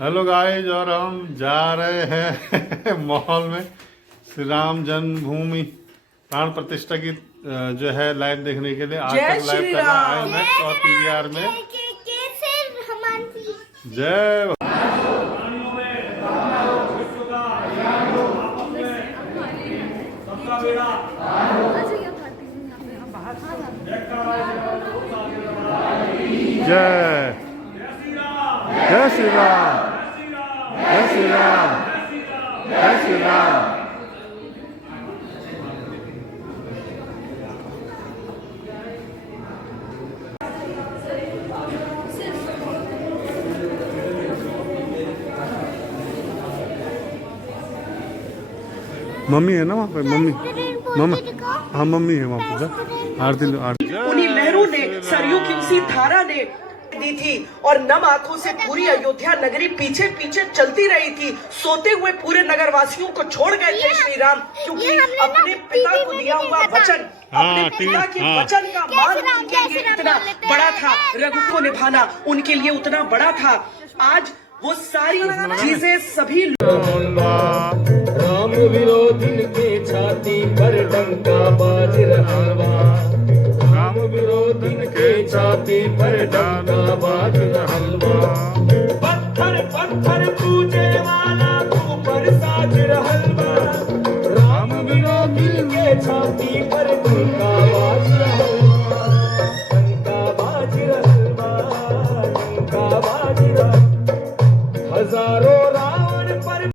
Hello guys, और हम जा रहे हैं मॉल में श्री राम जन्मभूमि प्राण प्रतिष्ठा की जो है लाइव देखने के लिए। आज तक लाइव कर रहा है IMAX और PVR में। जय जय जय श्री राम, जय श्री राम, जय श्री राम। मम्मी है ना वहाँ पे? मम्मी मम्मी हाँ मम्मी है वहाँ पे। आरती उन्हीं लहरों ने, सरयू की उसी धारा ने दी थी और नम आंखों से पूरी अयोध्या नगरी पीछे पीछे चलती रही थी। सोते हुए पूरे नगर वासियों को छोड़ गए थे श्री राम, क्योंकि अपने पिता को दिया हुआ वचन, अपने पिता के वचन का मान उनके लिए इतना बड़ा था, रघु को निभाना उनके लिए उतना बड़ा था। आज वो सारी चीजें सभी राम विरोधी के छाती पर डंका बाज रहा, राम विरोधी के छाती पर डंका बाज रहा। पत्थर पत्थर पूजे वाला तू पर साज रहलवा, राम विरोधी के छाती पर डंका बाज रहलवा, डंका बाज रहलवा, डंका बाज रहलवा। हजारों रावण पर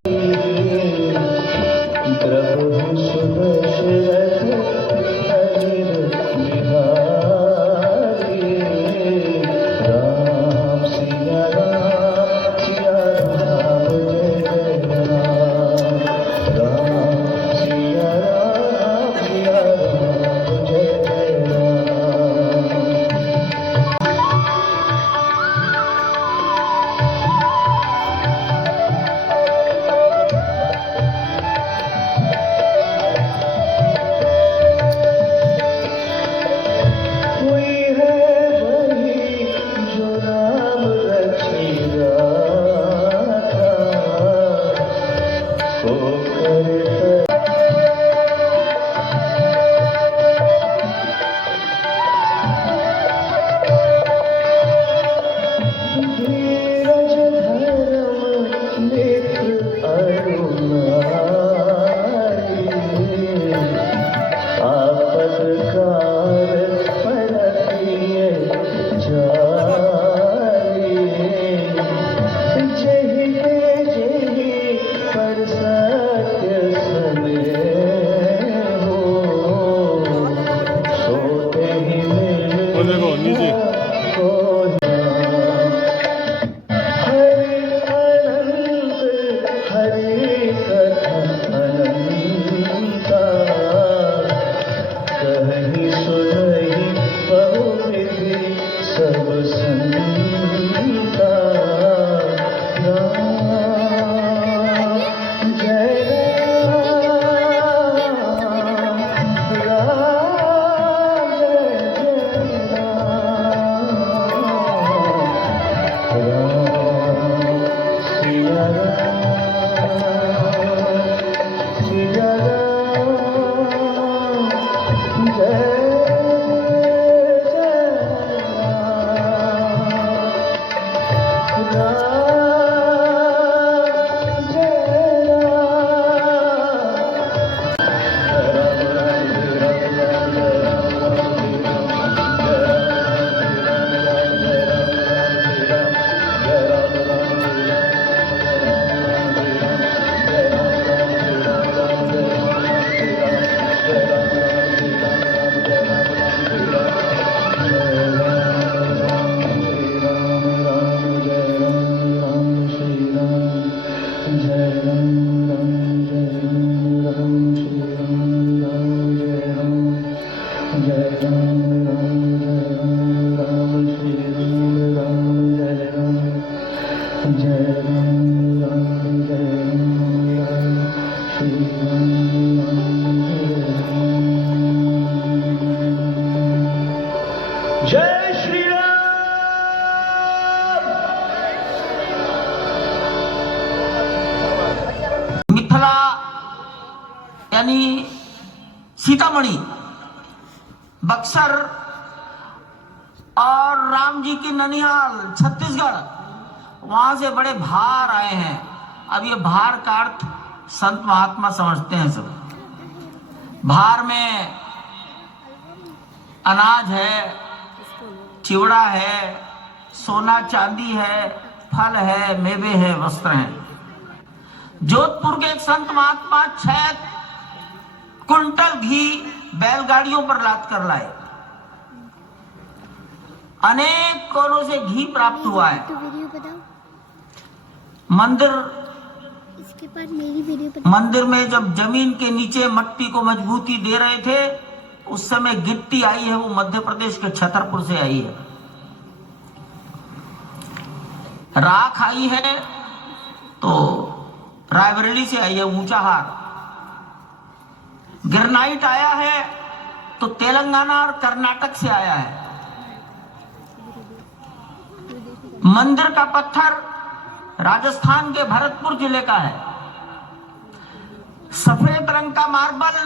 सीतामढ़ी, बक्सर और राम जी की ननिहाल छत्तीसगढ़, वहां से बड़े भार आए हैं। अब ये भार का अर्थ संत महात्मा समझते हैं सब। भार में अनाज है, चिवड़ा है, सोना चांदी है, फल है, मेवे है, वस्त्र हैं। जोधपुर के एक संत महात्मा 6 कुंटल घी बैलगाड़ियों पर लाद कर लाए। अनेक कोनों से घी प्राप्त हुआ है। तो वीडियो बताओ, मंदिर इसके बाद मेरी वीडियो बताओ। मंदिर में जब जमीन के नीचे मट्टी को मजबूती दे रहे थे, उस समय गिट्टी आई है, वो मध्य प्रदेश के छतरपुर से आई है। राख आई है तो रायबरेली से आई है, ऊंचा हार। ग्रेनाइट आया है तो तेलंगाना और कर्नाटक से आया है। मंदिर का पत्थर राजस्थान के भरतपुर जिले का है। सफेद रंग का मार्बल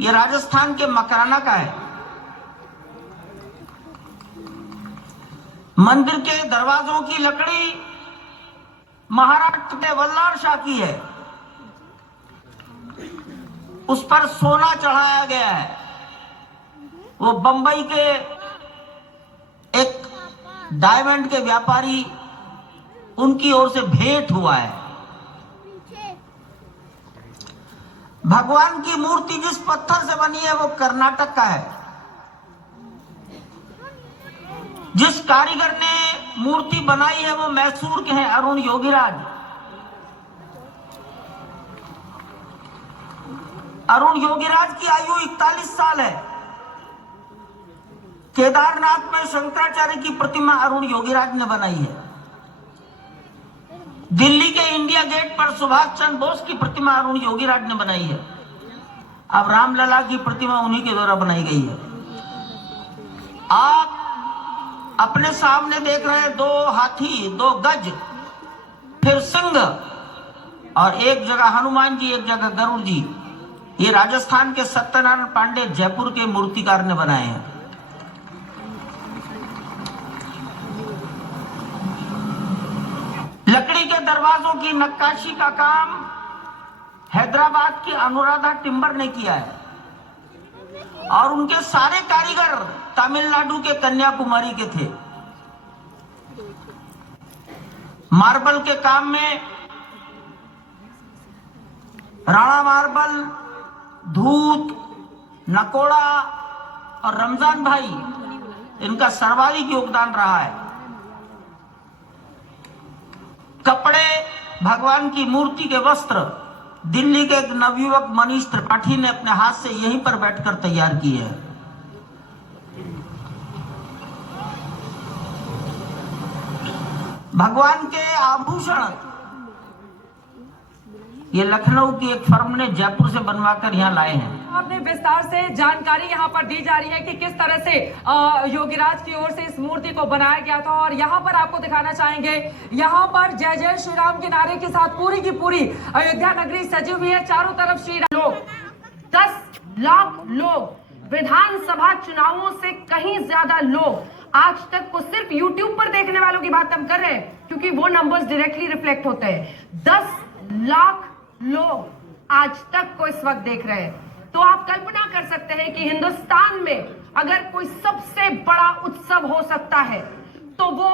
ये राजस्थान के मकराना का है। मंदिर के दरवाजों की लकड़ी महाराष्ट्र के वल्लार शाह की है। उस पर सोना चढ़ाया गया है। वो बंबई के एक डायमंड के व्यापारी, उनकी ओर से भेंट हुआ है। भगवान की मूर्ति जिस पत्थर से बनी है वो कर्नाटक का है। जिस कारीगर ने मूर्ति बनाई है वो मैसूर के हैं, अरुण योगीराज। अरुण योगीराज की आयु 41 साल है। केदारनाथ में शंकराचार्य की प्रतिमा अरुण योगीराज ने बनाई है। दिल्ली के इंडिया गेट पर सुभाष चंद्र बोस की प्रतिमा अरुण योगीराज ने बनाई है। अब रामलला की प्रतिमा उन्हीं के द्वारा बनाई गई है। आप अपने सामने देख रहे हैं 2 हाथी, 2 गज, फिर सिंह, और एक जगह हनुमान जी, एक जगह गरुड़ जी। ये राजस्थान के सत्यनारायण पांडे जयपुर के मूर्तिकार ने बनाए हैं। लकड़ी के दरवाजों की नक्काशी का काम हैदराबाद की अनुराधा टिम्बर ने किया है, और उनके सारे कारीगर तमिलनाडु के कन्याकुमारी के थे। मार्बल के काम में राणा मार्बल, धूत, नकोड़ा और रमजान भाई, इनका सर्वाधिक योगदान रहा है। कपड़े, भगवान की मूर्ति के वस्त्र दिल्ली के एक नवयुवक मनीष त्रिपाठी ने अपने हाथ से यहीं पर बैठकर तैयार किए हैं। भगवान के आभूषण ये लखनऊ की एक फर्म ने जयपुर से बनवाकर यहाँ लाए हैं। आपने विस्तार से जानकारी यहाँ पर दी जा रही है कि किस तरह से योगीराज की ओर से इस मूर्ति को बनाया गया था, और यहाँ पर आपको दिखाना चाहेंगे, यहाँ पर जय जय श्री राम के नारे के साथ पूरी की पूरी अयोध्या नगरी सजी हुई है। चारों तरफ श्री राम लोग, 10 लाख लोग, विधानसभा चुनावों से कहीं ज्यादा लोग आज तक को सिर्फ यूट्यूब पर देखने वालों की बात हम कर रहे हैं, क्योंकि वो नंबर्स डायरेक्टली रिफ्लेक्ट होते हैं। 10 लाख लोग आज तक को इस वक्त देख रहे हैं। तो आप कल्पना कर सकते हैं कि हिंदुस्तान में अगर कोई सबसे बड़ा उत्सव हो सकता है तो वो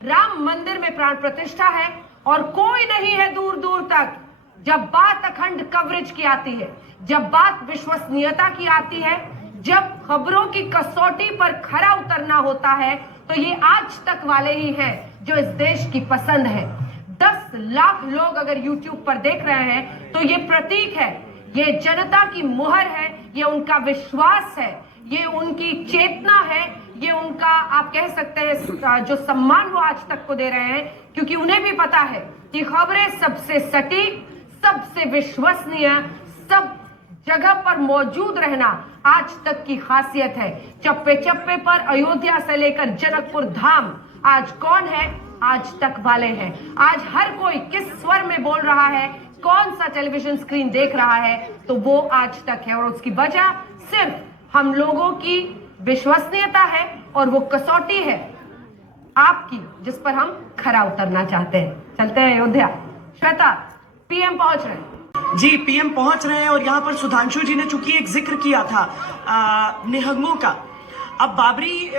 राम मंदिर में प्राण प्रतिष्ठा है, और कोई नहीं है दूर दूर तक। जब बात अखंड कवरेज की आती है, जब बात विश्वसनीयता की आती है, जब खबरों की कसौटी पर खरा उतरना होता है, तो ये आज तक वाले ही हैं जो इस देश की पसंद है। 10 लाख लोग अगर YouTube पर देख रहे हैं तो ये प्रतीक है, ये जनता की मुहर है, ये उनका विश्वास है, ये उनकी चेतना है, ये उनका आप कह सकते हैं जो सम्मान वो आज तक को दे रहे हैं, क्योंकि उन्हें भी पता है कि खबरें सबसे सटीक, सबसे विश्वसनीय, सब जगह पर मौजूद रहना आज तक की खासियत है। चप्पे चप्पे पर अयोध्या से लेकर जनकपुर धाम आज कौन है? आज तक वाले हैं। आज हर कोई किस स्वर में बोल रहा है कौन सा टेलीविजन स्क्रीन देख रहा है, तो वो आज तक है। और उसकी वजह सिर्फ हम लोगों की विश्वसनीयता है और वो कसौटी है आपकी, जिस पर हम खरा उतरना चाहते हैं। चलते हैं अयोध्या। श्वेता, पीएम पहुंच रहे हैं। जी, पीएम पहुंच रहे हैं और यहाँ पर सुधांशु जी ने चूंकि एक जिक्र किया था निहंगों का। अब बाबरी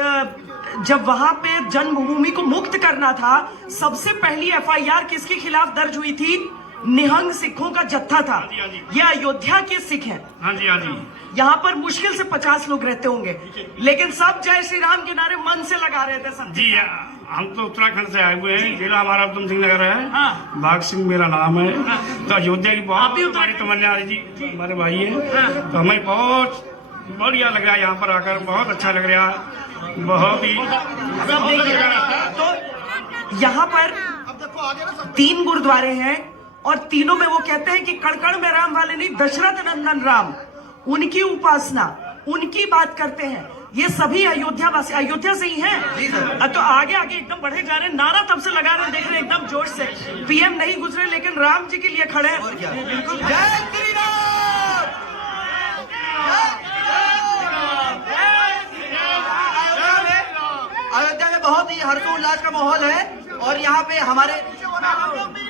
जब वहां पे जन्मभूमि को मुक्त करना था, सबसे पहली एफआईआर किसके खिलाफ दर्ज हुई थी? निहंग सिखों का जत्था था। ये अयोध्या के सिख हैं। हाँ जी, हाँ जी। यहाँ पर मुश्किल से 50 लोग रहते होंगे, लेकिन सब जय श्री राम के नारे मन से लगा रहे थे सब। जी, हम तो उत्तराखंड से आए हुए हैं। जिला हमारा उधम सिंह नगर है। बाघ सिंह मेरा नाम है। तो अयोध्या की बहुत हमारी तमन्ना है जी, हमारे भाई है। तो हमें बहुत बढ़िया लग रहा है यहाँ पर आकर, बहुत अच्छा लग रहा है, बहुत ही। तो यहाँ पर 3 गुरुद्वारे हैं और तीनों में वो कहते हैं कि कड़कड़ में राम वाले नहीं, दशरथ नंदन राम, उनकी उपासना, उनकी बात करते हैं। ये सभी अयोध्या वासी अयोध्या से ही हैं। तो आगे आगे एकदम बढ़े जा रहे हैं, नारा तब से लगा रहे हैं, देख रहे हैं एकदम जोश से। पीएम नहीं गुजरे लेकिन राम जी के लिए खड़े हैं। बिल्कुल, जय श्री राम। अयोध्या में बहुत ही हर्षोल्लास का माहौल है और यहाँ पे हमारे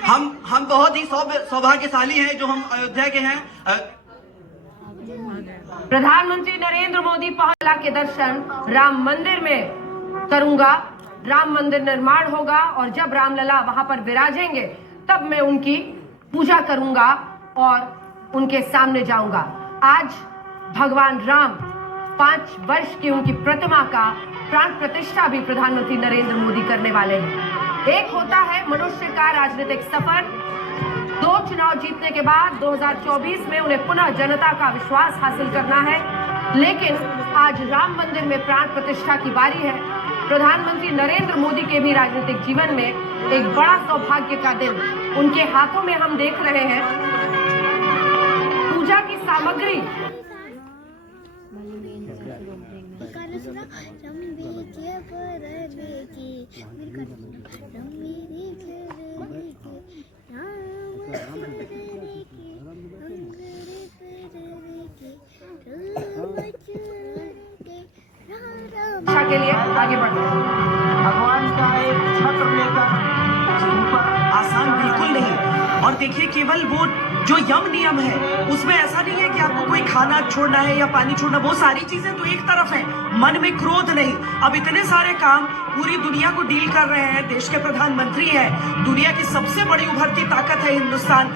हम बहुत ही सौभाग्यशाली हैं जो हम अयोध्या के हैं। प्रधानमंत्री नरेंद्र मोदी पहला के दर्शन राम मंदिर में करूंगा। राम मंदिर निर्माण होगा और जब रामलला वहां पर विराजेंगे तब मैं उनकी पूजा करूंगा और उनके सामने जाऊंगा। आज भगवान राम 5 वर्ष की उनकी प्रतिमा का प्राण प्रतिष्ठा भी प्रधानमंत्री नरेंद्र मोदी करने वाले हैं। एक होता है मनुष्य का राजनीतिक सफर। 2 चुनाव जीतने के बाद 2024 में उन्हें पुनः जनता का विश्वास हासिल करना है, लेकिन आज राम मंदिर में प्राण प्रतिष्ठा की बारी है। प्रधानमंत्री नरेंद्र मोदी के भी राजनीतिक जीवन में एक बड़ा सौभाग्य का दिन उनके हाथों में हम देख रहे हैं। पूजा की सामग्री के लिए आगे बढ़ रहे हैं। भगवान का एक छत्र लेकर ऊपर। आसान बिल्कुल नहीं। और देखिए, केवल वो जो यम नियम है उसमें ऐसा नहीं है कि आपको कोई खाना छोड़ना है या पानी छोड़ना, वो सारी चीजें तो एक तरफ है, मन में क्रोध नहीं। अब इतने सारे काम पूरी दुनिया को डील कर रहे हैं, देश के प्रधानमंत्री हैं, दुनिया की सबसे बड़ी उभरती ताकत है हिंदुस्तान,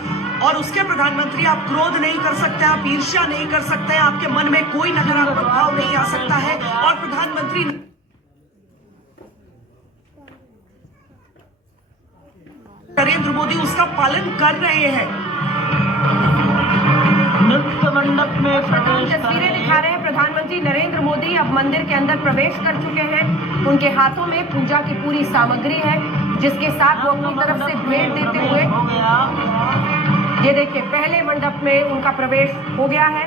और उसके प्रधानमंत्री आप क्रोध नहीं कर सकते, आप ईर्ष्या नहीं कर सकते, आपके मन में कोई नकारात्मक भाव नहीं आ सकता है। और प्रधानमंत्री नरेंद्र मोदी उसका पालन कर रहे हैं। नृत्य मंडप में प्रवेश तस्वीरें दिखा रहे हैं। प्रधानमंत्री नरेंद्र मोदी अब मंदिर के अंदर प्रवेश कर चुके हैं। उनके हाथों में पूजा की पूरी सामग्री है, जिसके साथ वो अपनी तरफ से भेंट देते हुए, ये देखिए, पहले मंडप में उनका प्रवेश हो गया है।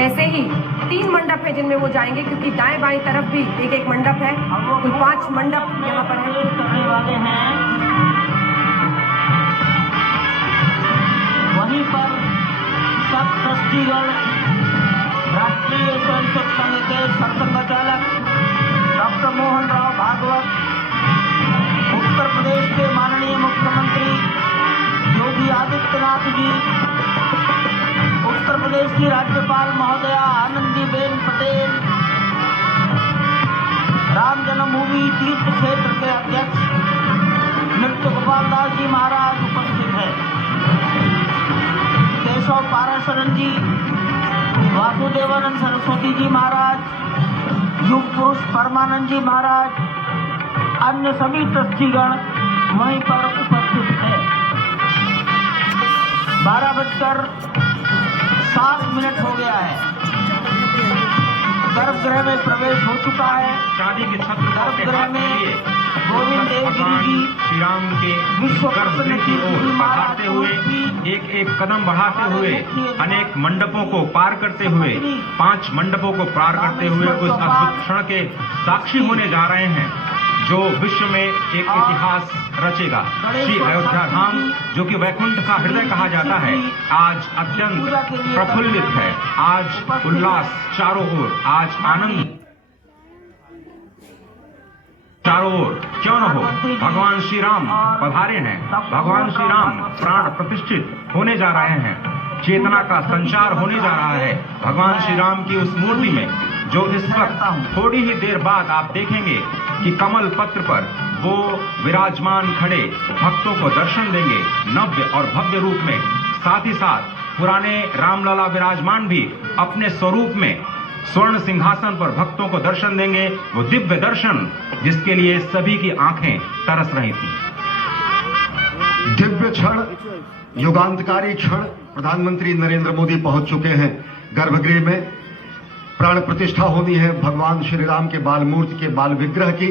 ऐसे ही 3 मंडप है जिनमें वो जाएंगे, क्योंकि दाएं बाएं तरफ भी एक एक मंडप है। कुल 5 मंडप यहाँ पर है। करने वाले हैं। वहीं पर सब ट्रस्टीगण, राष्ट्रीय स्वयंसेवक संघ के सरसंघचालक डॉक्टर मोहन राव भागवत, उत्तर प्रदेश के माननीय मुख्यमंत्री योगी आदित्यनाथ जी, उत्तर प्रदेश की राज्यपाल महोदया आनंदीबेन पटेल, राम जन्मभूमि तीर्थ क्षेत्र के अध्यक्ष नृत्य गोपाल दास जी महाराज उपस्थित है। केशव पाराशरन जी, वासुदेवानंद सरस्वती जी महाराज, युग पुरुष परमानंद जी महाराज, अन्य सभी ट्रस्टीगण वहीं पर उपस्थित है। 12:07 हो गया है। गर्भगृह में प्रवेश हो चुका है। शादी के छत्र गर्भगृह में गोविंद देवगिरी जी, श्री राम के विश्व गर्भगृह की ओर बढ़ाते हुए, एक एक कदम बढ़ाते हुए, अनेक मंडपों को पार करते हुए, 5 मंडपों को पार करते हुए उस अद्भुत क्षण के साक्षी होने जा रहे हैं। जो विश्व में एक इतिहास रचेगा। श्री अयोध्या धाम, जो कि वैकुंठ का हृदय कहा जाता है, आज अत्यंत प्रफुल्लित है। आज उल्लास चारों ओर, आज आनंद चारों ओर। क्यों न हो, भगवान श्री राम पधारे हैं। भगवान श्री राम प्राण प्रतिष्ठित होने जा रहे हैं। चेतना का संचार होने जा रहा है भगवान श्री राम की उस मूर्ति में, जो इस वक्त थोड़ी ही देर बाद आप देखेंगे कि कमल पत्र पर वो विराजमान खड़े भक्तों को दर्शन देंगे नव्य और भव्य रूप में। साथ ही साथ पुराने रामलला विराजमान भी अपने स्वरूप में स्वर्ण सिंहासन पर भक्तों को दर्शन देंगे। वो दिव्य दर्शन जिसके लिए सभी की आंखें तरस रही थी। दिव्य क्षण, युगांतकारी क्षण, प्रधानमंत्री नरेंद्र मोदी पहुंच चुके हैं गर्भगृह में। प्राण प्रतिष्ठा होनी है भगवान श्री राम के बाल मूर्ति के बाल विग्रह की।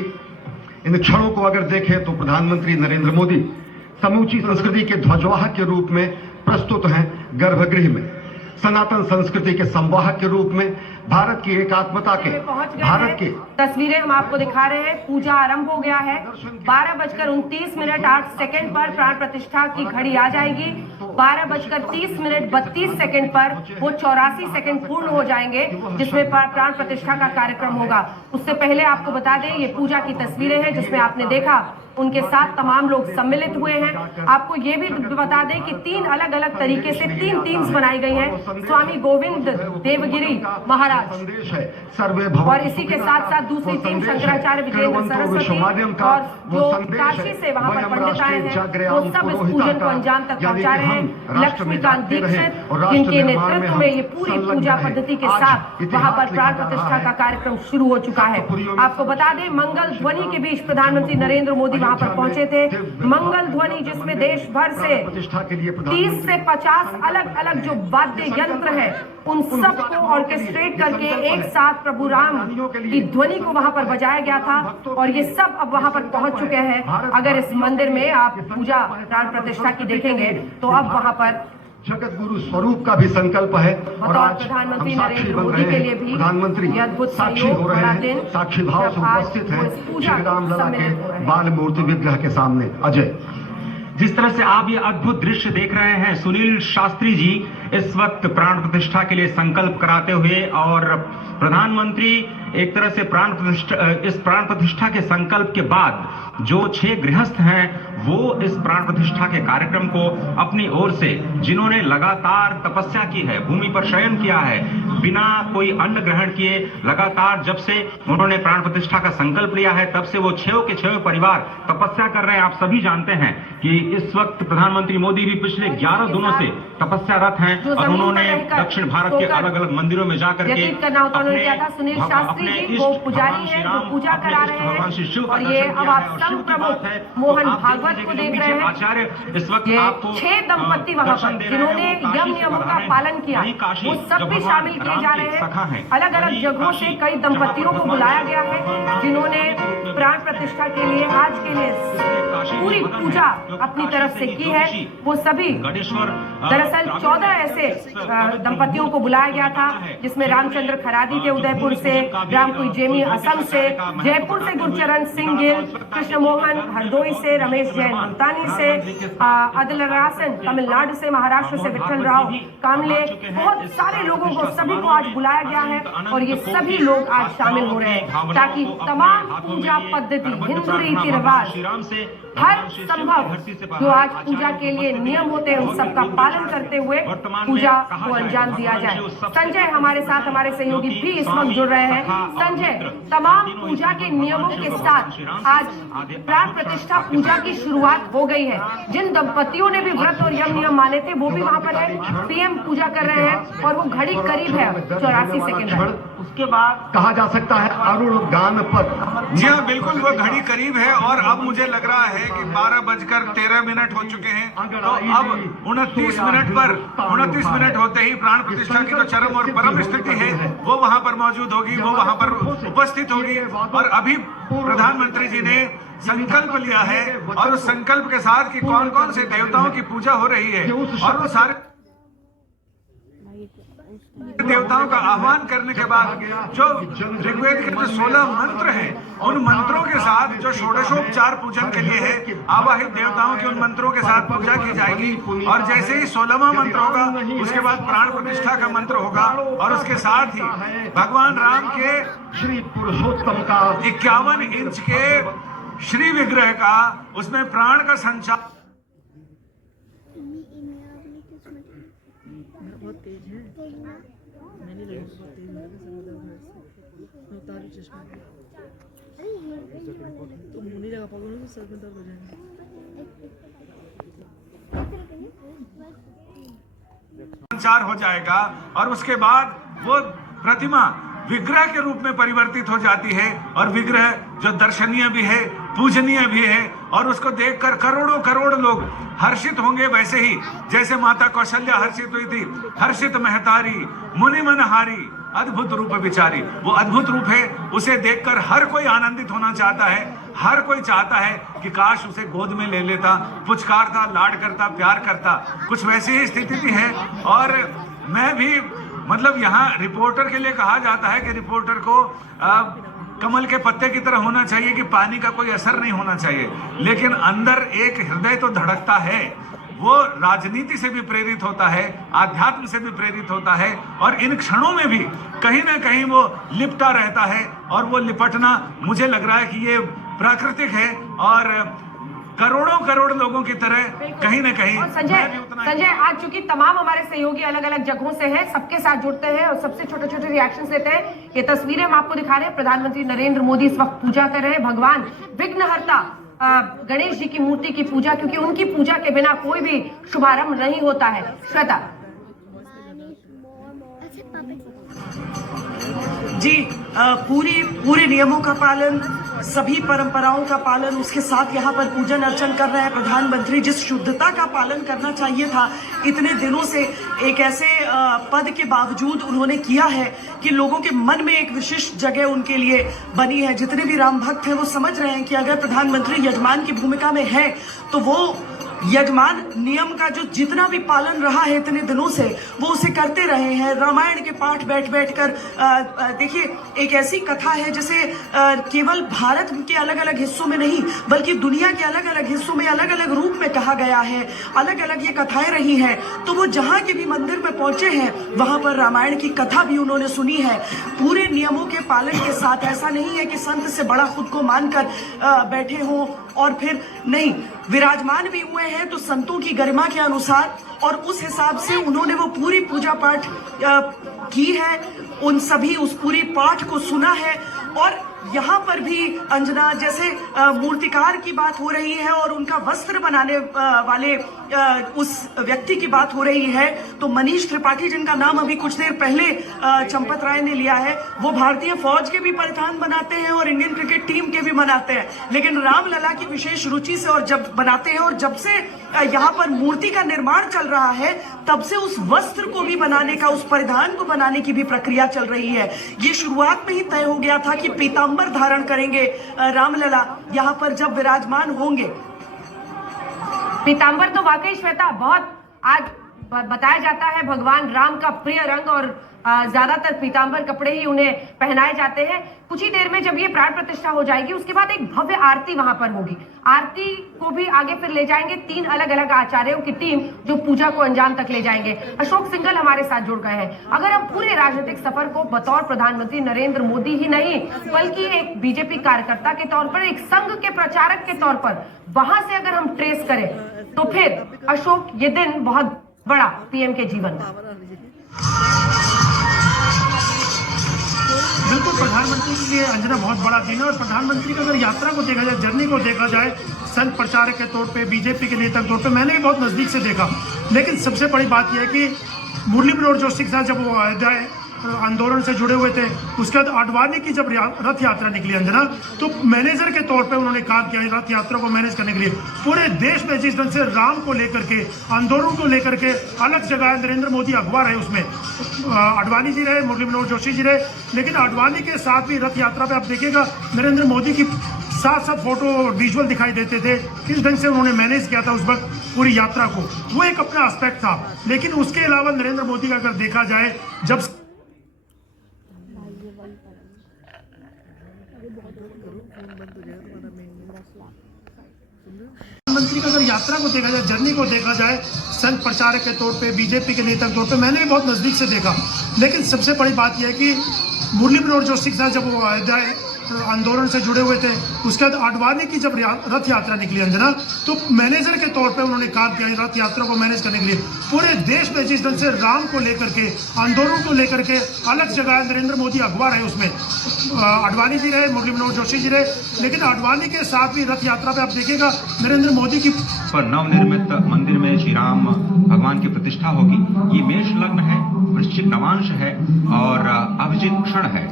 इन क्षणों को अगर देखें तो प्रधानमंत्री नरेंद्र मोदी समूची संस्कृति के ध्वजवाहक के रूप में प्रस्तुत हैं गर्भगृह में। सनातन संस्कृति के संवाहक के रूप में, भारत की एकात्मता के, भारत के तस्वीरें हम आपको दिखा रहे हैं। पूजा आरंभ हो गया है। 12:29 पर प्राण प्रतिष्ठा की घड़ी आ जाएगी। 12:30 पर वो 84 सेकंड पूर्ण हो जाएंगे, जिसमें प्राण प्रतिष्ठा का कार्यक्रम होगा। उससे पहले आपको बता दें, ये पूजा की तस्वीरें हैं जिसमें आपने देखा उनके साथ तमाम लोग सम्मिलित हुए हैं। आपको ये भी बता दें कि 3 अलग अलग तरीके से 3 टीम्स बनाई गई हैं। स्वामी गोविंद देवगिरी महाराज और इसी के साथ साथ दूसरी टीम शंकराचार्य विजेंद्र सरस्वती और जो काशी से वहां पर पंडित आए हैं, वो सब इस पूजन को अंजाम तक पहुंचा रहे हैं। लक्ष्मीकांत दीक्षित, जिनके नेतृत्व में ये पूरी पूजा पद्धति के साथ वहां पर प्राण प्रतिष्ठा का कार्यक्रम शुरू हो चुका है। आपको बता दें, मंगल ध्वनि के बीच प्रधानमंत्री नरेंद्र मोदी वहां पर पहुंचे थे। मंगल ध्वनि जिसमें देश भर से 30 से 50 अलग अलग जो वाद्य यंत्र है, उन सब को ऑर्केस्ट्रेट करके एक साथ प्रभु राम की ध्वनि को वहां पर बजाया गया था। और ये सब अब वहां पर पहुंच चुके हैं। अगर इस मंदिर में आप पूजा प्राण प्रतिष्ठा की देखेंगे तो अब वहां पर जगत गुरु स्वरूप का भी संकल्प है। और आज प्रधानमंत्री नरेंद्र मोदी के लिए भी प्रधानमंत्री साक्षी हो रहे हैं, साक्षी भाव से उपस्थित हैं श्री रामलला के बाल मूर्ति विग्रह के सामने। अजय, जिस तरह से आप ये अद्भुत दृश्य देख रहे हैं, सुनील शास्त्री जी इस वक्त प्राण प्रतिष्ठा के लिए संकल्प कराते हुए, और प्रधानमंत्री एक तरह से इस प्राण प्रतिष्ठा के संकल्प के बाद जो 6 गृहस्थ हैं, वो इस प्राण प्रतिष्ठा के कार्यक्रम को अपनी ओर से, जिन्होंने लगातार तपस्या की है, भूमि पर शयन किया है, बिना कोई अन्न ग्रहण किए, लगातार जब से उन्होंने प्राण प्रतिष्ठा का संकल्प लिया है, तब से वो 6 के 6 परिवार तपस्या कर रहे हैं। आप सभी जानते हैं कि इस वक्त प्रधानमंत्री मोदी भी पिछले 11 दिनों से तपस्यारत हैं और उन्होंने दक्षिण भारत के अलग अलग मंदिरों में जाकर के सुनील शास्त्री जी वो पुजारी हैं जो पूजा करा रहे हैं। और ये अब आप सब प्रमुख मोहन भागवत को देख रहे हैं। आचार्य इस वक्त ये आपको 6 दंपत्ति वहां पर जिन्होंने यम नियमों का पालन किया, वो सब भी शामिल किए जा रहे हैं। अलग अलग जगहों से कई दंपत्तियों को बुलाया गया है, जिन्होंने प्राण प्रतिष्ठा के लिए आज के लिए पूरी पूजा अपनी तरफ से की है। वो सभी दरअसल 14 ऐसे दंपत्तियों को बुलाया गया था, जिसमें रामचंद्र खरादी थे उदयपुर से, रामकुई जेमी असम से, जयपुर से गुरचरण सिंह गिल, कृष्ण मोहन हरदोई से, रमेश जैन मुल्तानी से, अदलरासन तमिलनाडु से, महाराष्ट्र से विठल राव कामले, बहुत सारे लोगों को सभी को आज बुलाया गया है। और ये सभी लोग आज शामिल हो रहे हैं ताकि तमाम पूजा पद्धति, हिंदू रीति रिवाज, हर संभव जो आज पूजा के लिए नियम होते हैं, उन सबका पालन करते हुए पूजा को अंजाम दिया जाए। संजय हमारे साथ, हमारे सहयोगी भी इस वक्त जुड़ रहे हैं। संजय, तमाम पूजा के नियमों के साथ आज प्राण प्रतिष्ठा पूजा की शुरुआत हो गई है। जिन दंपतियों ने भी व्रत और यम नियम माने थे, वो भी वहां पर है। पीएम पूजा कर रहे हैं और वो घड़ी करीब है 84 सेकेंड। उसके बाद कहा जा सकता है अरुण गान पर। जी हाँ, बिल्कुल वो घड़ी करीब है और अब मुझे लग रहा है कि 12:13 हो चुके हैं। तो अब 29 मिनट होते ही प्राण प्रतिष्ठा की जो चरम और परम स्थिति है वो वहां पर मौजूद होगी, वो वहां पर उपस्थित होगी। और अभी प्रधानमंत्री जी ने संकल्प लिया है और उस संकल्प के साथ कि कौन कौन से देवताओं की पूजा हो रही है और वो सारे देवताओं का आह्वान करने के बाद जो ऋग्वेद के जो 16 मंत्र हैं, उन मंत्रों के साथ जो षोडशोपचार पूजन के लिए है, आवाहित देवताओं के उन मंत्रों के साथ पूजा की जाएगी। और जैसे ही 16वां मंत्र होगा, उसके बाद प्राण प्रतिष्ठा का मंत्र होगा और उसके साथ ही भगवान राम के श्री पुरुषोत्तम का 51 इंच के श्री विग्रह का, उसमें प्राण का संचार। बहुत तेज है, मैंने लगा बहुत तेज है, उतारो चश्मा तो मुंह नहीं लगा पाओगे तो सर में दर्द हो जाएगा। संचार हो जाएगा और उसके बाद वो प्रतिमा विग्रह के रूप में परिवर्तित हो जाती है और विग्रह जो दर्शनीय भी है, पूजनीय भी है और उसको देखकर करोड़ों करोड़ लोग हर्षित होंगे। वैसे ही जैसे माता कौशल्या हर्षित हुई थी, हर्षित महतारी मुनि मनहारी अद्भुत रूप विचारी, वो अद्भुत रूप है, उसे देखकर हर कोई आनंदित होना चाहता है। हर कोई चाहता है कि काश उसे गोद में ले लेता, पुचकारता, लाड करता, प्यार करता। कुछ वैसी ही स्थिति भी है। और मैं भी मतलब यहाँ रिपोर्टर के लिए कहा जाता है कि रिपोर्टर को कमल के पत्ते की तरह होना चाहिए कि पानी का कोई असर नहीं होना चाहिए, लेकिन अंदर एक हृदय तो धड़कता है। वो राजनीति से भी प्रेरित होता है, आध्यात्म से भी प्रेरित होता है और इन क्षणों में भी कहीं ना कहीं वो लिपटा रहता है। और वो लिपटना मुझे लग रहा है कि ये प्राकृतिक है और करोड़ों करोड़ लोगों की तरह कहीं ना कहीं। संजय आज चूंकि तमाम हमारे सहयोगी अलग अलग जगहों से हैं, सबके साथ जुड़ते हैं और सबसे छोटे छोटे रिएक्शंस लेते हैं। ये तस्वीरें हम आपको दिखा रहे हैं, प्रधानमंत्री नरेंद्र मोदी इस वक्त पूजा कर रहे हैं भगवान विघ्नहर्ता गणेश जी की मूर्ति की पूजा, क्योंकि उनकी पूजा के बिना कोई भी शुभारंभ नहीं होता है। श्वेता जी, पूरे नियमों का पालन, सभी परंपराओं का पालन, उसके साथ यहाँ पर पूजन अर्चन कर रहे हैं प्रधानमंत्री। जिस शुद्धता का पालन करना चाहिए था इतने दिनों से, एक ऐसे पद के बावजूद उन्होंने किया है कि लोगों के मन में एक विशिष्ट जगह उनके लिए बनी है। जितने भी राम भक्त हैं वो समझ रहे हैं कि अगर प्रधानमंत्री यजमान की भूमिका में है तो वो यजमान नियम का जो जितना भी पालन रहा है इतने दिनों से वो उसे करते रहे हैं। रामायण के पाठ बैठ बैठ कर देखिए, एक ऐसी कथा है जिसे केवल भारत के अलग अलग हिस्सों में नहीं बल्कि दुनिया के अलग अलग हिस्सों में अलग अलग रूप में कहा गया है, अलग अलग ये कथाएं रही हैं। तो वो जहाँ के भी मंदिर में पहुंचे हैं वहां पर रामायण की कथा भी उन्होंने सुनी है, पूरे नियमों के पालन के साथ। ऐसा नहीं है कि संत से बड़ा खुद को मानकर बैठे हों और फिर नहीं, विराजमान भी हुए हैं तो संतों की गरिमा के अनुसार और उस हिसाब से उन्होंने वो पूरी पूजा पाठ की है, उन सभी उस पूरी पाठ को सुना है। और यहाँ पर भी अंजना, जैसे मूर्तिकार की बात हो रही है और उनका वस्त्र बनाने वाले उस व्यक्ति की बात हो रही है, तो मनीष त्रिपाठी जिनका नाम अभी कुछ देर पहले चंपत राय ने लिया है, वो भारतीय फौज के भी परिधान बनाते हैं और इंडियन क्रिकेट टीम के भी बनाते हैं। लेकिन रामलला की विशेष रुचि से और जब बनाते हैं और जब से यहाँ पर मूर्ति का निर्माण चल रहा है तब से उस वस्त्र को भी बनाने का, उस परिधान को बनाने की भी प्रक्रिया चल रही है। ये शुरुआत में ही तय हो गया था कि पीतांबर धारण करेंगे रामलला यहाँ पर जब विराजमान होंगे। पीतांबर तो वाकई श्वेता बहुत आज बताया जाता है भगवान राम का प्रिय रंग और ज्यादातर पीतांबर कपड़े ही उन्हें पहनाए जाते हैं। कुछ ही देर में जब ये प्राण प्रतिष्ठा हो जाएगी उसके बाद एक भव्य आरती वहां पर होगी। आरती को भी आगे फिर ले जाएंगे 3 अलग अलग आचार्यों की टीम जो पूजा को अंजाम तक ले जाएंगे। अशोक सिंघल हमारे साथ जुड़ गए हैं। अगर हम पूरे राजनीतिक सफर को बतौर प्रधानमंत्री नरेंद्र मोदी ही नहीं बल्कि एक बीजेपी कार्यकर्ता के तौर पर, एक संघ के प्रचारक के तौर पर वहां से अगर हम ट्रेस करें तो फिर अशोक ये दिन बहुत बड़ा पीएम के जीवन में। बिल्कुल, प्रधानमंत्री के लिए अंजना बहुत बड़ा दिन है और प्रधानमंत्री की अगर यात्रा को देखा जाए, जर्नी को देखा जाए, संघ प्रचारक के तौर पे, बीजेपी के नेता के तौर पे मैंने भी बहुत नज़दीक से देखा। लेकिन सबसे बड़ी बात यह है कि मुरली मनोहर जोशी के साथ जब वो अयोध्या आंदोलन से जुड़े हुए थे, उसके बाद आडवाणी की जब रथ यात्रा निकली अंजना, तो मैनेजर के तौर पे उन्होंने काम किया रथ यात्रा को मैनेज करने के लिए। पूरे देश में जिस ढंग से राम को लेकर के, आंदोलन को लेकर के अलग जगह नरेंद्र मोदी अगवा रहे, उसमें आडवाणी जी रहे, मुरली मनोहर जोशी जी रहे, लेकिन आडवाणी के साथ भी रथ यात्रा पे आप देखिएगा नरेंद्र मोदी की साथ साथ फोटो विजुअल दिखाई देते थे। किस ढंग से उन्होंने मैनेज किया था उस वक्त पूरी यात्रा को, वो एक अपना एस्पेक्ट था। लेकिन उसके अलावा नरेंद्र मोदी का अगर देखा जाए, जब प्रधानमंत्री का अगर यात्रा को देखा जाए, जर्नी को देखा जाए, संघ प्रचारक के तौर पे, बीजेपी के नेता के तौर पे मैंने भी बहुत नजदीक से देखा। लेकिन सबसे बड़ी बात यह है कि मुरली मनोहर जोशी के साथ जब वो अयोध्या आंदोलन से जुड़े हुए थे, उसके बाद आडवाणी की जब रथ यात्रा निकली अंजना, तो मैनेजर के तौर पे उन्होंने काम किया रथ यात्रा को मैनेज करने के लिए। पूरे देश में जिस ढंग से राम को लेकर के, आंदोलन को लेकर के अलग जगह नरेंद्र मोदी अगवा रहे, उसमें आडवाणी जी रहे, मुरली मनोहर जोशी जी रहे, लेकिन आडवाणी के साथ भी रथ यात्रा पे आप देखिएगा नरेंद्र मोदी की पर नवनिर्मित मंदिर में श्री राम भगवान की प्रतिष्ठा होगी। ये मेष लग्न है, वृश्चिक नवांश है और अभिजित क्षण है,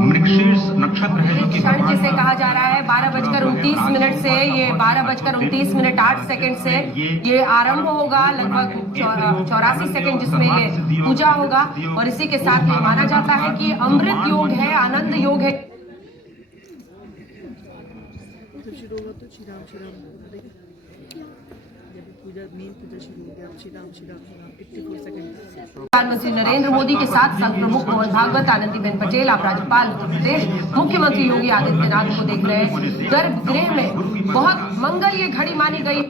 मृगशीर्ष नक्षत्र है जो कि क्षण जिसे कहा जा रहा है 12:29 से, ये 12:29:08 से ये आरंभ होगा, लगभग 84 सेकंड जिसमें ये पूजा होगा। और इसी के साथ ये माना जाता है कि अमृत योग है, आनंद योग है। जब शुरू होगा तो श्री राम जब पूजा मेन पूजा शुरू हो गया, श्री राम 84 सेकंड। प्रधानमंत्री नरेंद्र मोदी के साथ संघ प्रमुख मोहन भागवत, आनंदीबेन पटेल, आप राज्यपाल उत्तर प्रदेश, मुख्यमंत्री योगी आदित्यनाथ को देख रहे हैं। गर्भगृह में बहुत मंगल ये घड़ी मानी गई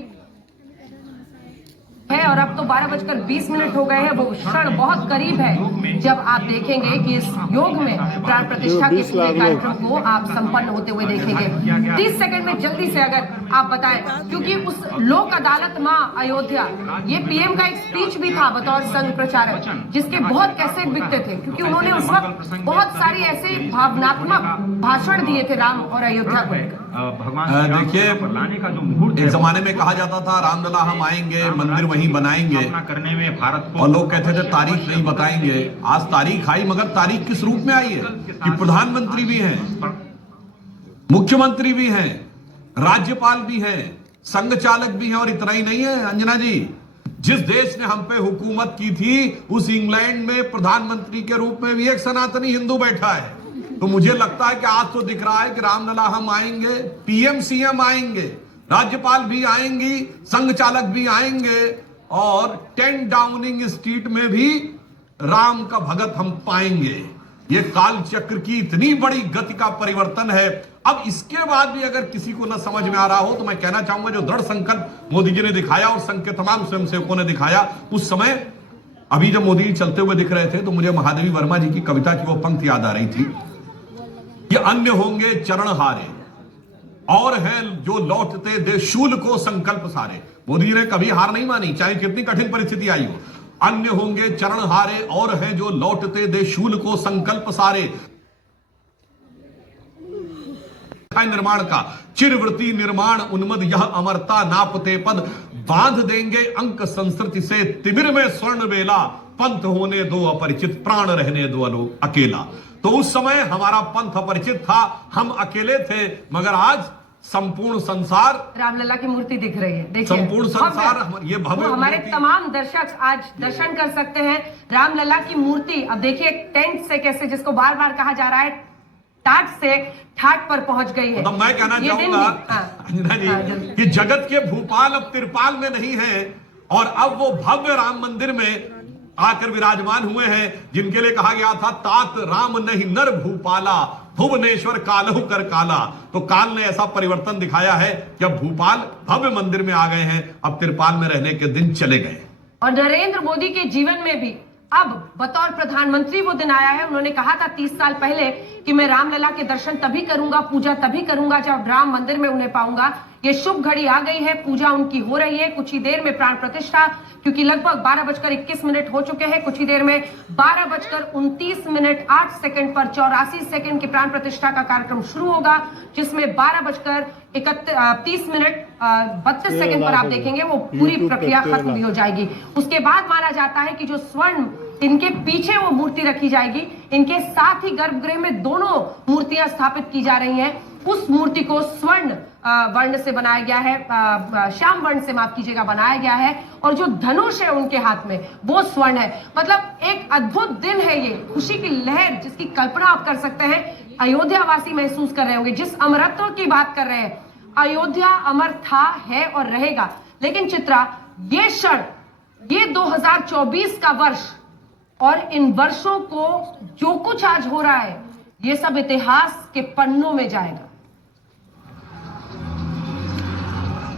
है और अब तो 12:20 हो गए हैं। वो क्षण बहुत करीब है जब आप देखेंगे कि इस योग में प्राण प्रतिष्ठा के पूरे कार्यक्रम को आप संपन्न होते हुए देखेंगे। 30 सेकंड में जल्दी से अगर आप बताएं, क्योंकि उस लोक अदालत मां अयोध्या, ये पीएम का एक स्पीच भी था बतौर संघ प्रचारक, जिसके बहुत कैसेट बिकते थे, क्योंकि उन्होंने उस वक्त बहुत सारी ऐसे भावनात्मक भाषण दिए थे राम और अयोध्या को। देखिए, एक जमाने में कहा जाता था रामलला हम आएंगे, मंदिर वहीं बनाएंगे, करने में भारत को, और लोग कहते थे तारीख नहीं बताएंगे। आज तारीख आई, मगर तारीख किस रूप में आई है कि प्रधानमंत्री भी हैं, मुख्यमंत्री भी हैं, राज्यपाल भी हैं, संघ चालक भी हैं। और इतना ही नहीं है अंजना जी, जिस देश ने हम पे हुकूमत की थी उस इंग्लैंड में प्रधानमंत्री के रूप में भी एक सनातनी हिंदू बैठा है। तो मुझे लगता है कि आज तो दिख रहा है कि रामलला हम आएंगे, पीएम सीएम आएंगे, राज्यपाल भी आएंगी, संघ चालक भी आएंगे, और 10 डाउनिंग स्ट्रीट में भी राम का भगत हम पाएंगे। ये काल चक्र की इतनी बड़ी गति का परिवर्तन है। अब इसके बाद भी अगर किसी को न समझ में आ रहा हो तो मैं कहना चाहूंगा, जो दृढ़ संकल्प मोदी जी ने दिखाया और संघ के तमाम स्वयंसेवकों ने दिखाया, उस समय अभी जब मोदी जी चलते हुए दिख रहे थे तो मुझे महादेवी वर्मा जी की कविता की वो पंक्ति याद आ रही थी, ये अन्य होंगे चरण हारे और हैं जो लौटते दे शूल को संकल्प सारे। मोदी जी ने कभी हार नहीं मानी, चाहे कितनी कठिन परिस्थिति आई हो। अन्य होंगे चरण हारे और हैं जो लौटते दे शूल को संकल्प सारे। निर्माण का चिरवृत्ति निर्माण उन्मद यह अमरता नापते पद, बांध देंगे अंक संस्कृति से तिमिर में स्वर्ण बेला, पंथ होने दो अपरिचित प्राण रहने दो अकेला। तो उस समय हमारा पंथ अपरिचित था, हम अकेले थे, मगर आज संपूर्ण संसार रामलला की मूर्ति दिख रही है। देखिए, संपूर्ण संसार ये भव्य हमारे तमाम दर्शक आज दर्शन कर सकते हैं रामलला की मूर्ति। अब देखिए टेंट से कैसे, जिसको बार बार कहा जा रहा है, टाट से ठाट पर पहुंच गई है। तो मैं कहना चाहूंगा अंजना जी कि जगत के भूपाल अब तिरपाल में नहीं है, और अब वो भव्य राम मंदिर में आकर विराजमान हुए हैं, जिनके लिए कहा गया था तात राम नहीं नर भूपाला, भुवनेश्वर कालहु कर काला। तो काल ने ऐसा परिवर्तन दिखाया है कि अब भूपाल भव्य मंदिर में आ गए हैं, अब तिरपाल में रहने के दिन चले गए। और नरेंद्र मोदी के जीवन में भी अब बतौर प्रधानमंत्री वो दिन आया है। उन्होंने कहा था 30 साल पहले कि मैं रामलला के दर्शन तभी करूंगा, पूजा तभी करूंगा जब राम मंदिर में उन्हें पाऊंगा। ये शुभ घड़ी आ गई है, पूजा उनकी हो रही है। कुछ ही देर में प्राण प्रतिष्ठा, क्योंकि लगभग 12:21 हो चुके हैं। कुछ ही देर में 12:29:08 पर 84 सेकंड की प्राण प्रतिष्ठा का कार्यक्रम शुरू होगा, जिसमें 12:31:32 पर आप देखेंगे वो पूरी प्रक्रिया खत्म भी हो जाएगी। उसके बाद माना जाता है कि जो स्वर्ण इनके पीछे वो मूर्ति रखी जाएगी, इनके साथ ही गर्भगृह में दोनों मूर्तियां स्थापित की जा रही हैं। उस मूर्ति को स्वर्ण वर्ण से बनाया गया है, श्याम वर्ण से माफ कीजिएगा बनाया गया है, और जो धनुष है उनके हाथ में वो स्वर्ण है। मतलब एक अद्भुत दिन है ये, खुशी की लहर जिसकी कल्पना आप कर सकते हैं अयोध्या वासी महसूस कर रहे होंगे। जिस अमरत्व की बात कर रहे हैं, अयोध्या अमर था, है और रहेगा। लेकिन चित्रा, ये क्षण, ये 2024 का वर्ष, और इन वर्षों को जो कुछ आज हो रहा है, ये सब इतिहास के पन्नों में जाएगा।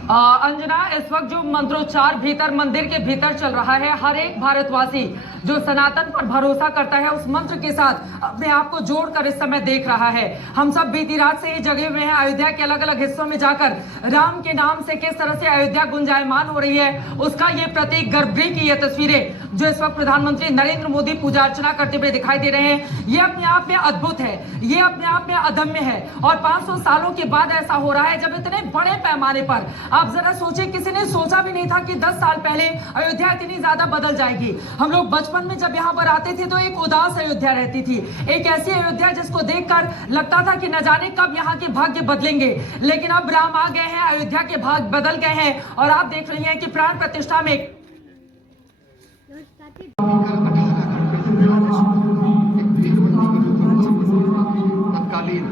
अंजना, इस वक्त जो मंत्रोच्चार भीतर मंदिर के भीतर चल रहा है, हर एक भारतवासी जो सनातन पर भरोसा करता है उस मंत्र के साथ अपने आप को जोड़कर इस समय देख रहा है। हम सब बीती रात से ही जगे हुए हैं। अयोध्या के अलग अलग हिस्सों में जाकर राम के नाम से किस तरह से अयोध्या गुंजायमान हो रही है उसका ये प्रतीक, गर्भगृह की ये तस्वीरें जो इस वक्त प्रधानमंत्री नरेंद्र मोदी पूजा अर्चना करते हुए दिखाई दे रहे हैं, ये अपने आप में अद्भुत है, ये अपने आप में अदम्य है। और 500 सालों के बाद ऐसा हो रहा है जब इतने बड़े पैमाने पर, आप जरा सोचिए, किसी ने सोचा भी नहीं था कि 10 साल पहले अयोध्या इतनी ज्यादा बदल जाएगी। हम लोग बचपन में जब यहाँ पर आते थे तो एक उदास अयोध्या रहती थी, एक ऐसी अयोध्या जिसको देखकर लगता था कि न जाने कब यहाँ के भाग्य बदलेंगे। लेकिन अब राम आ गए हैं, अयोध्या के भाग्य बदल गए हैं और आप देख रही हैं कि प्राण प्रतिष्ठा में तत्कालीन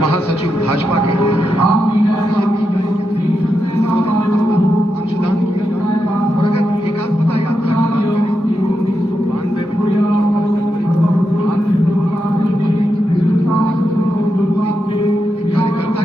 महासचिव भाजपा के अंशदान और अगर एक आध पता यात्रा की बात करें कार्यकर्ता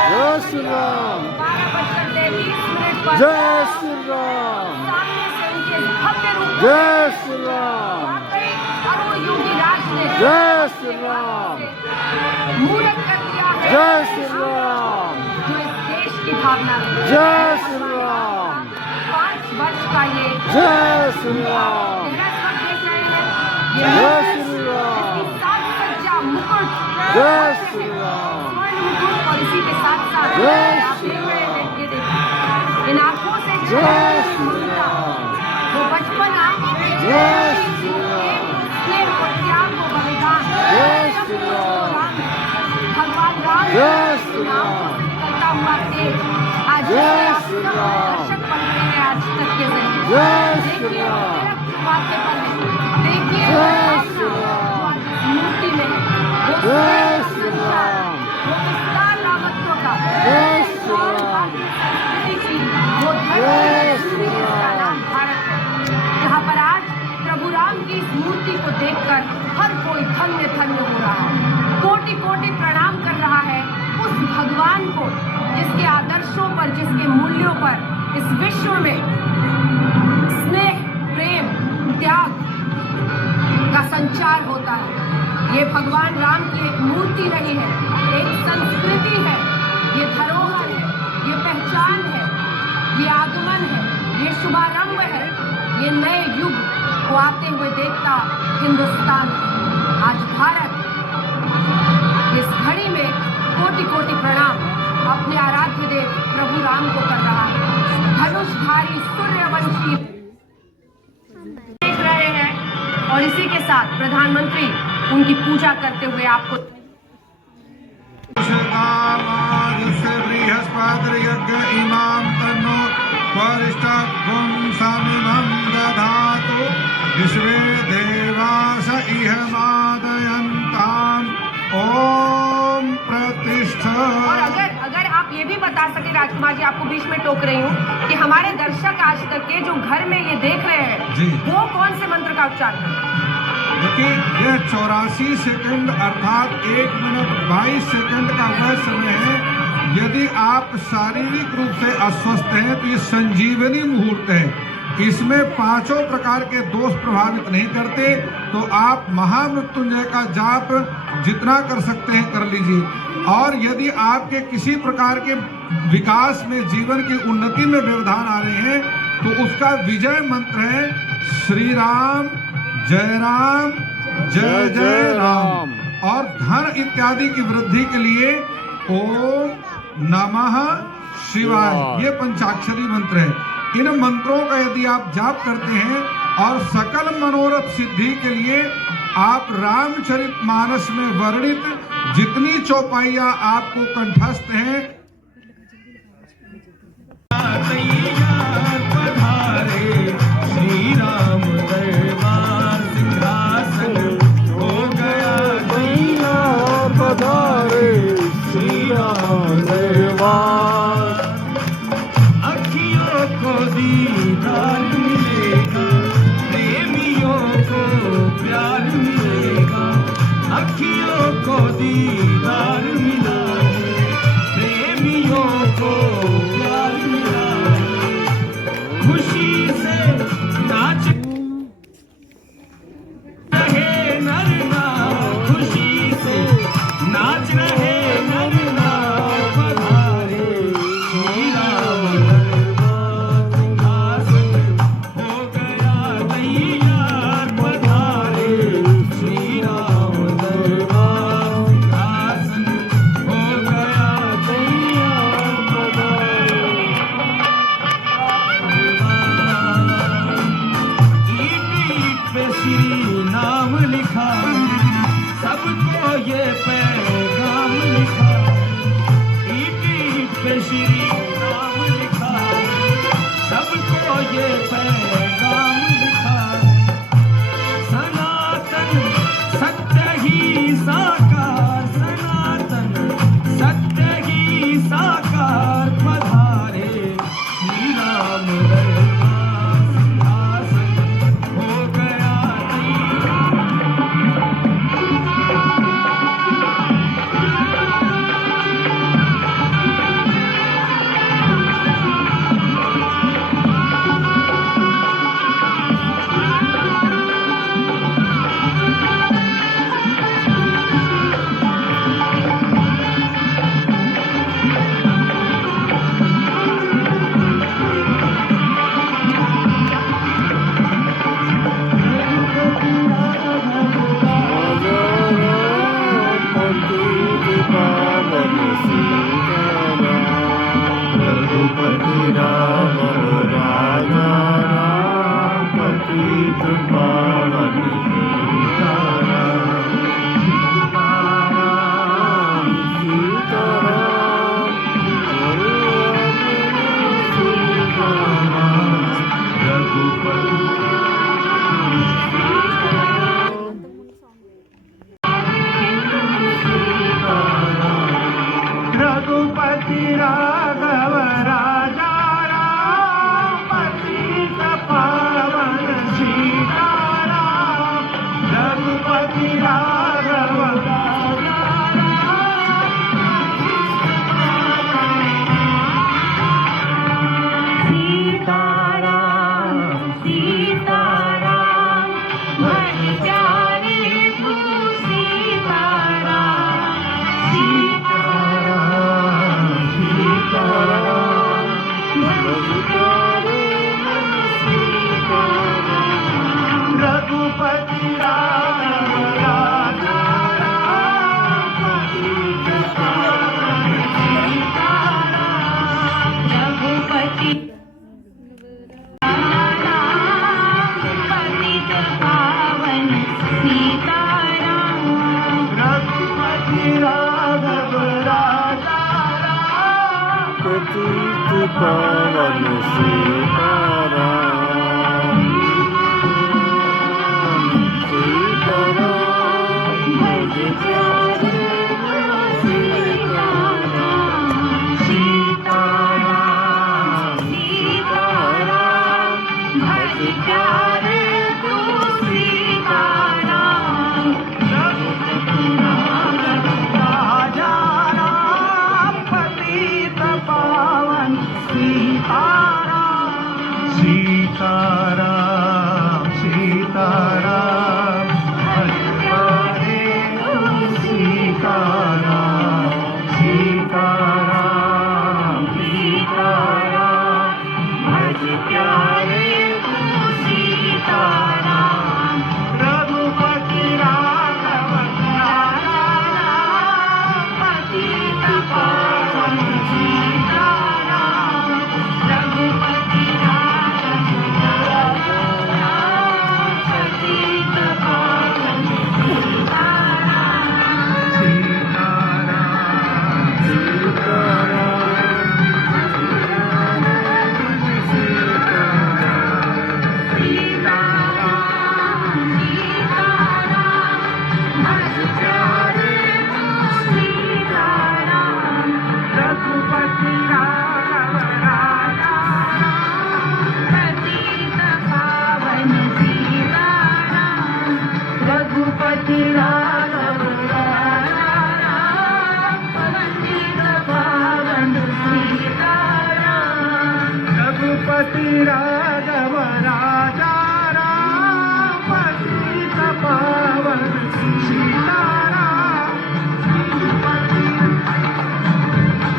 जय श्री राम, जय श्री राम, जय श्री राम, जय श्री राम, देश की भावना जय श्री राम, 5 वर्ष का ये जय श्री राम, जय श्री राम, मुकुट जय श्री राम, और इसी के साथ साथ जय आप देख रहे हैं, ये देखिए इन आंखों से जय श्री राम, वो बचपना, जय श्री राम, प्रेम और त्याग को बलिदान, जय श्री राम, भगवान राम जय श्री राम, निकलता हुआ तेज आज जय श्री राम, दर्शक बन रहे हैं आज तक के जरिए। जय श्री देखिए राम, वाक्य पर देखिए जय श्री राम, मूर्ति में वो जय श्री राम, वो विस्तार लावत्यों का जय श्री राम, वो जय श्री जिसका नाम भारत है, जहाँ पर आज प्रभु राम की इस मूर्ति को देखकर हर कोई धन्य धन्य हो रहा है, कोटि कोटि प्रणाम कर रहा है उस भगवान को जिसके आदर्शों पर, जिसके मूल्यों पर इस विश्व में स्नेह, प्रेम, त्याग का संचार होता है। ये भगवान राम की एक मूर्ति रही है, एक संस्कृति है, ये धरोहर है, ये पहचान है, ये आगमन है, ये शुभारंभ है, ये नए युग को आते हुए देखता हिंदुस्तान है। आज भारत इस घड़ी में कोटि कोटि प्रणाम अपने आराध्य देव प्रभु राम को कर रहा है। धनुषधारी सूर्यवंशी देख रहे हैं और इसी के साथ प्रधानमंत्री उनकी पूजा करते हुए आपको बृहस्पतिर्यज्ञ इमां तन्नो वरिष्ठं सामिमं दधातु विश्वे देवास इह मादयन्ताम् ओम प्रतिष्ठा। और अगर आप ये भी बता सके राजकुमार जी, आपको बीच में टोक रही हूँ कि हमारे दर्शक आज तक के जो घर में ये देख रहे हैं वो कौन से मंत्र का उच्चार करें? देखिए यह 84 सेकंड अर्थात 1 मिनट 22 सेकंड का वह समय है यदि आप शारीरिक रूप से अस्वस्थ हैं तो ये संजीवनी मुहूर्त है। इसमें 5 प्रकार के दोष प्रभावित नहीं करते, तो आप महामृत्युंजय का जाप जितना कर सकते हैं कर लीजिए। और यदि आपके किसी प्रकार के विकास में, जीवन की उन्नति में व्यवधान आ रहे हैं, तो उसका विजय मंत्र है श्री राम जय राम जय जय राम। और धन इत्यादि की वृद्धि के लिए ओम नमः शिवाय, ये पंचाक्षरी मंत्र है। इन मंत्रों का यदि आप जाप करते हैं और सकल मनोरथ सिद्धि के लिए आप रामचरितमानस में वर्णित जितनी चौपाइयां आपको कंठस्थ हैं, श्री राम दरबार सिंहासन हो गया तैयार, पधारे श्री राम दरबार। अखियों को दीदार मिलेगा, प्रेमियों को प्यार मिलेगा। अखियों को दीदार मिला, प्रेमियों को प्यार मिला। खुशी से नाच रहे नर नार, खुशी से नाच रहे नर नार, पधारे श्री राम दरबार सिंहासन हो गया तैयार, पधारे श्री राम दरबार सिंहासन हो गया तैयार, पधारे। ईट पे श्री नाम लिखा, सबको ये पैगाम लिखा। ईट पे श्री नाम लिखा, सबको ये पैगाम लिखा। सनातन सत्य ही साकार, सनातन सत्य ही साकार, पधारे श्री राम दरबार सिंहासन हो गया तैयार। रघुपति राघव राजा राम, पतित पावन सीताराम। सीताराम सीताराम, रघुपति रघुपति राघव राजा राम, पतित पावन सीताराम। रघुपति राघव राजा सीताराम सीताराम, भज प्यारे तू सीताराम। सीताराम सीताराम, भज प्यारे मन सीताराम। रघुपति राघव राजा राम, पतित पावन सीताराम। रघुपति पतित पावन सीताराम। रघुपति राघव राजा राम, पतित पावन सीताराम। सीताराम भज प्यारे सीताराम। सीताराम सीताराम, भज प्यारे तू सीताराम। रघुपति राघव राजा राम, पतित रघुपति राघव राजा राम पतित पावन सीताराम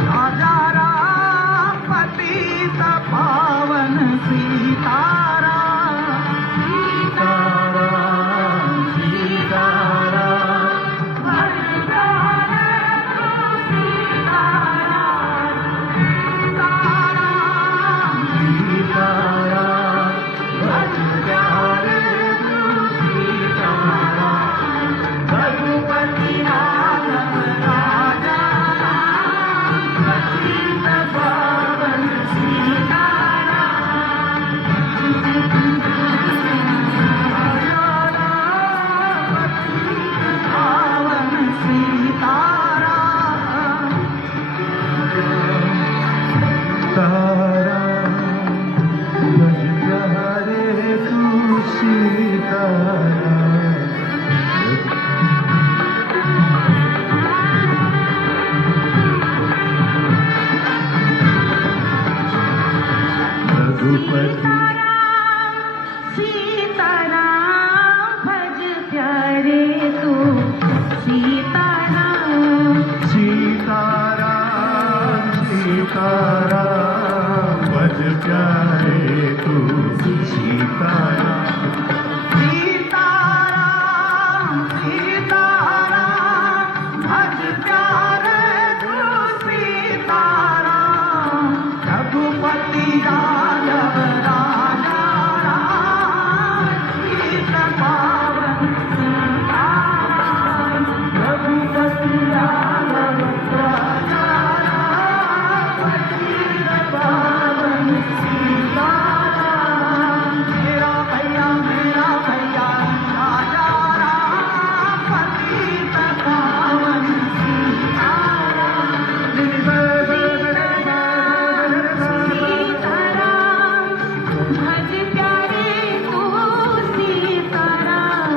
राजा राम पतित पावन सीताराम सीताराम सीताराम सीताराम भज प्यारे तू सीताराम सीताराम सीताराम भज प्यारे तू सीताराम सीताराम सीताराम भज प्यारे तू सीताराम रघुपति राघव राजा राम सीत पावन सीताराम रघुपति राघव राजा राम सीत पावन सीताराम मेरा भैया राजा राम सीत पावन सीताराम भज प्यारे तू सीताराम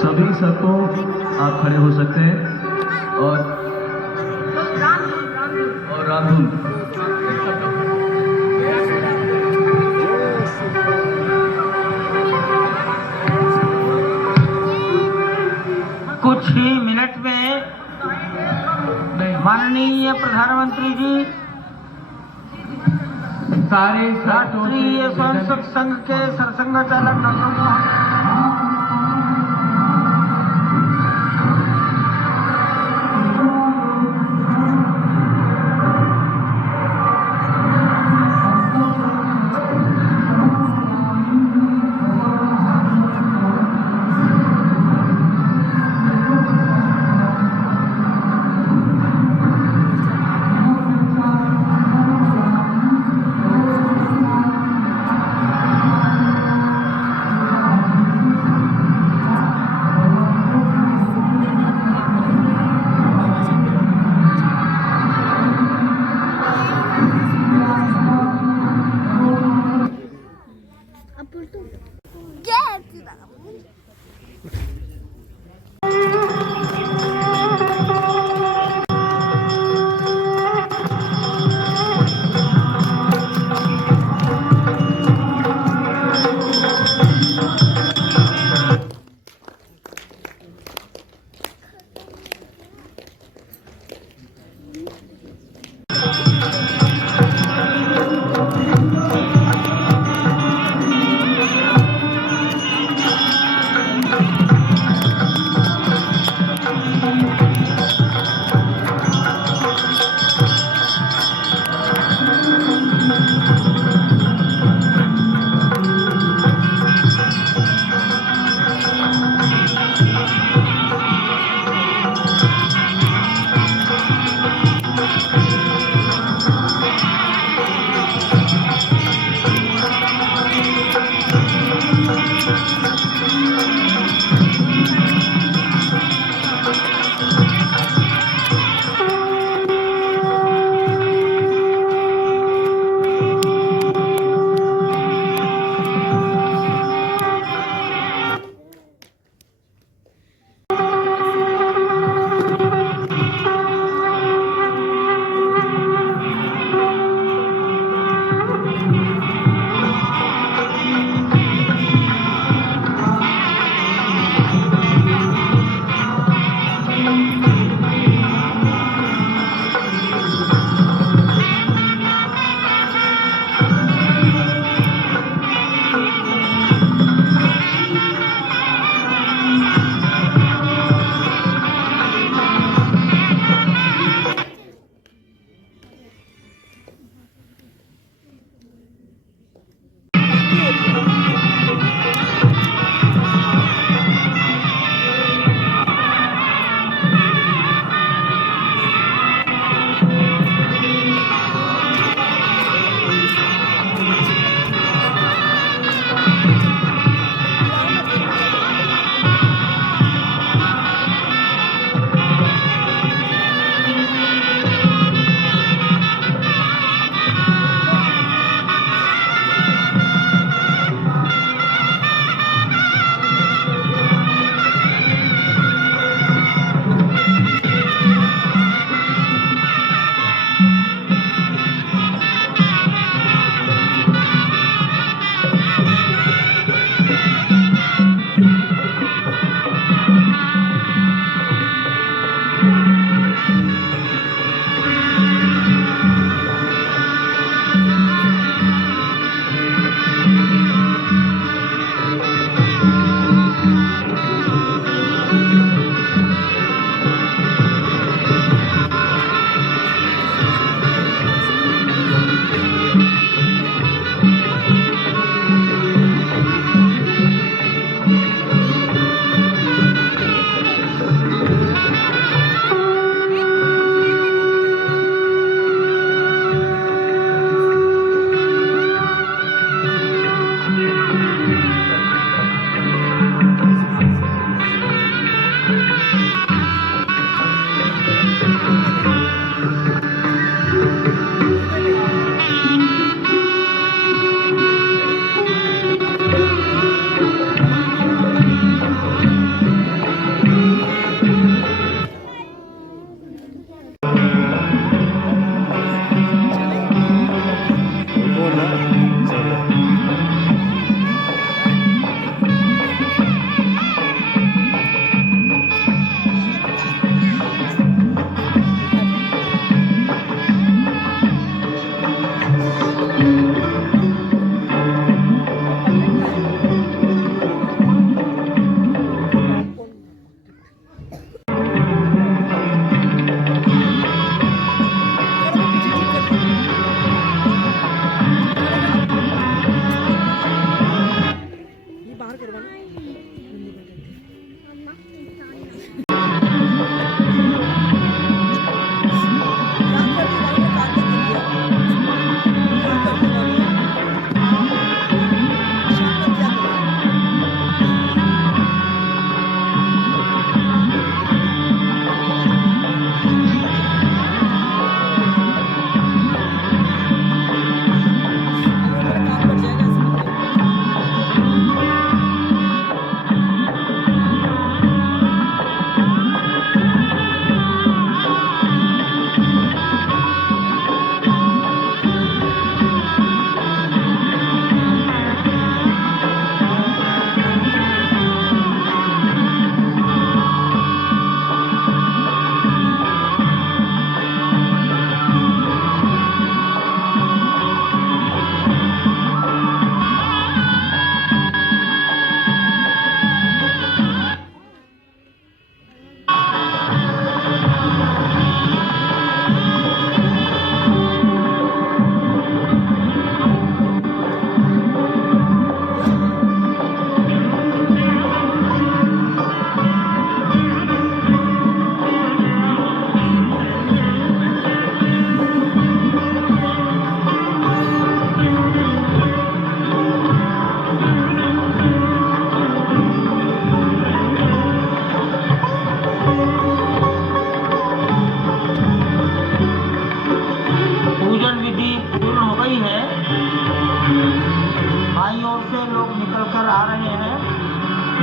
सभी सबको आप खड़े हो सकते हैं और रामधुन कुछ ही मिनट में माननीय प्रधानमंत्री जी सारे राष्ट्रीय स्वयंसेवक संघ के सरसंघ चालक डॉक्टर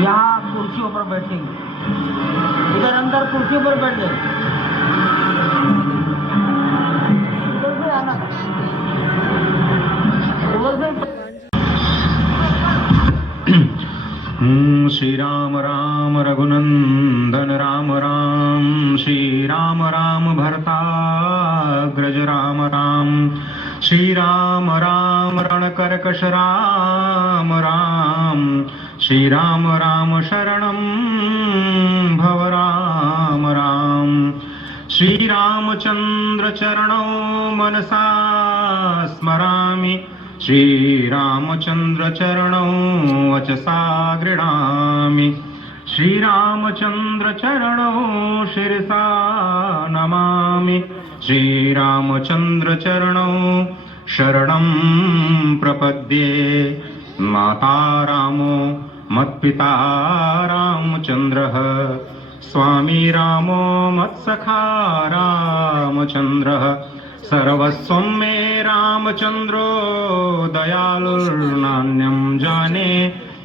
यहाँ कुर्सियों पर बैठेंगे, इधर अंदर कुर्सियों पर बैठ गए, उधर से आना, उधर से। श्री राम राम रघुनंदन राम राम, श्री राम राम भरताग्रज राम राम, श्री राम राम रणकर्कश राम राम, श्री राम राम शरणं भव राम राम, श्री रामचंद्र चरणौ मनसा स्मरामि, श्रीरामचंद्र चरणौ वचसा गृह्णामि श्रीरामचंद्र चरणौ शिरसा नमामि श्रीरामचंद्र चरणौ शरणं प्रपद्ये माता रामो मत्पिता रामचंद्रः स्वामी रामो मत्सखा रामचंद्रः सर्वस्वं मे रामचंद्रो दयालुर्नान्यं जाने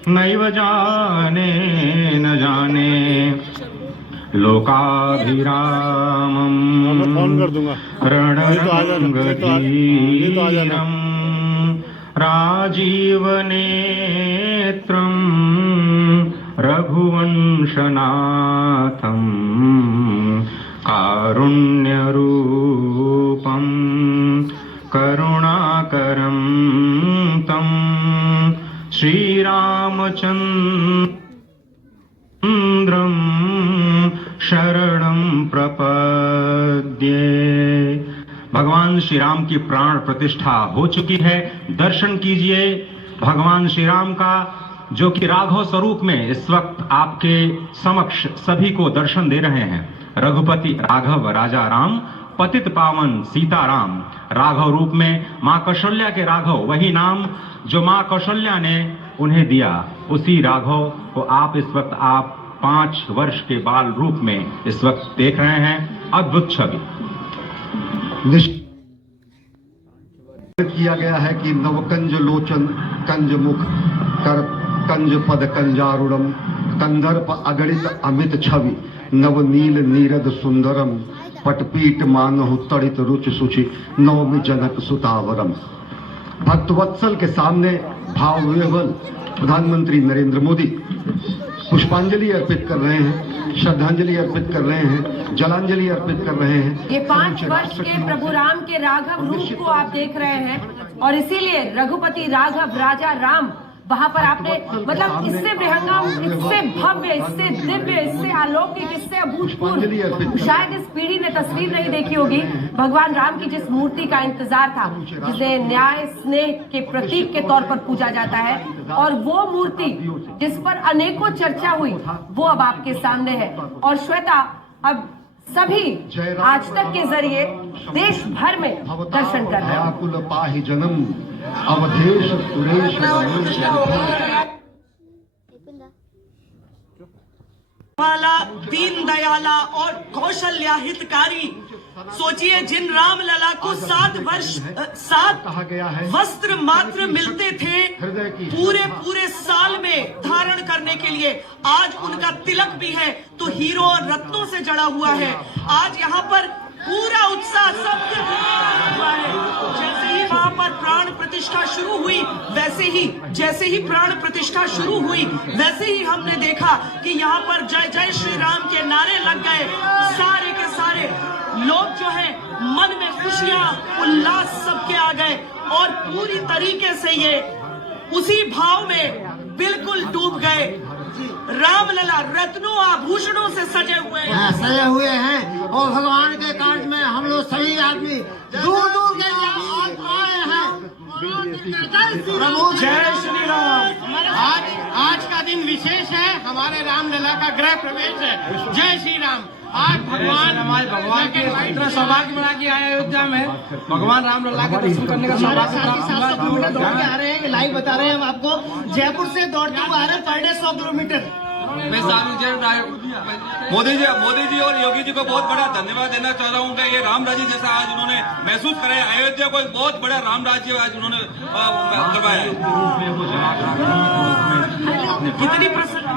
नैव जाने न जाने लोकाभिरामं रणरङ्गधीरं राजीवनेत्रं रघुवंशनाथं कारुण्यरूपं करुणाकरं तं श्रीरामचन्द्रं शरणं प्रपद्ये। भगवान श्री राम की प्राण प्रतिष्ठा हो चुकी है। दर्शन कीजिए भगवान श्री राम का, जो कि राघव स्वरूप में इस वक्त आपके समक्ष सभी को दर्शन दे रहे हैं। रघुपति राघव राजा राम, पतित पावन सीताराम। राघव रूप में मां कौशल्या के राघव, वही नाम जो मां कौशल्या ने उन्हें दिया, उसी राघव को आप इस वक्त 5 वर्ष के बाल रूप में इस वक्त देख रहे हैं। अद्भुत छवि किया गया है कि नवकंज लोचन कंज मुख कर कंज पद कंजारुणम कंदर्प अगणित अमित छवि नवनील नीरद सुंदरम पटपीट मानहु तड़ित रुच सुचि नवमी जनक सुतावरम। भक्तवत्सल के सामने भाव विह्वल प्रधानमंत्री नरेंद्र मोदी पुष्पांजलि अर्पित कर रहे हैं, श्रद्धांजलि अर्पित कर रहे हैं, जलांजलि अर्पित कर रहे हैं। ये 5 वर्ष के प्रभु राम के राघव रूप को आप देख रहे हैं और इसीलिए रघुपति राघव राजा राम वहां पर आपने मतलब इससे विहंगम, इससे भव्य, इससे दिव्य, इससे अलौकिक, इससे अभूतपूर्व शायद इस पीढ़ी ने तस्वीर नहीं देखी होगी। भगवान राम की जिस मूर्ति का इंतजार था, जिसे न्याय स्नेह के प्रतीक के तौर पर पूजा जाता है, और वो मूर्ति जिस पर अनेकों चर्चा हुई, वो अब आपके सामने है। और श्वेता अब सभी आज तक के जरिए देश भर में दर्शन कर रहे हैं। कुल पाहि जन्म अवधेश सुरेश वाला दीन दयाला और कौशल्या हितकारी। सोचिए, जिन राम लला को 7 वस्त्र मात्र मिलते थे पूरे साल में धारण करने के लिए, आज उनका तिलक भी है तो हीरो और रत्नों से जड़ा हुआ है। आज यहाँ पर पूरा उत्साह सबके हुआ है। जैसे ही वहां पर प्राण प्रतिष्ठा शुरू हुई, जैसे ही प्राण प्रतिष्ठा शुरू हुई, वैसे ही हमने देखा कि यहाँ पर जय जय श्री राम के नारे लग गए। सारे के सारे लोग जो है मन में खुशियां उल्लास सबके आ गए और पूरी तरीके से ये उसी भाव में बिल्कुल डूब गए। रामलला रत्नों आभूषणों से सजे हुए हैं, और भगवान के कांड में हम लोग सभी आदमी दूर दूर के आए हैं। जय श्री राम। आज का दिन विशेष है, हमारे रामलला का गृह प्रवेश है। जय श्री राम। आज हमारे भगवान के इतना सौभाग्य बना के आए अयोध्या में, भगवान रामलला का दर्शन करने का सौभाग्य प्राप्त हुआ। दौड़ के आ रहे हैं, लाइव बता रहे हैं हम आपको। जयपुर से दौड़ते हुए आ रहे हैं per day 100 kilometre. Modi ji और योगी जी को बहुत बड़ा धन्यवाद देना चाह रहा हूँ कि ये राम राज्य जैसा आज उन्होंने महसूस कराया। अयोध्या को एक बहुत बड़ा राम राज्य आज उन्होंने करवाया। कितनी प्रसन्न,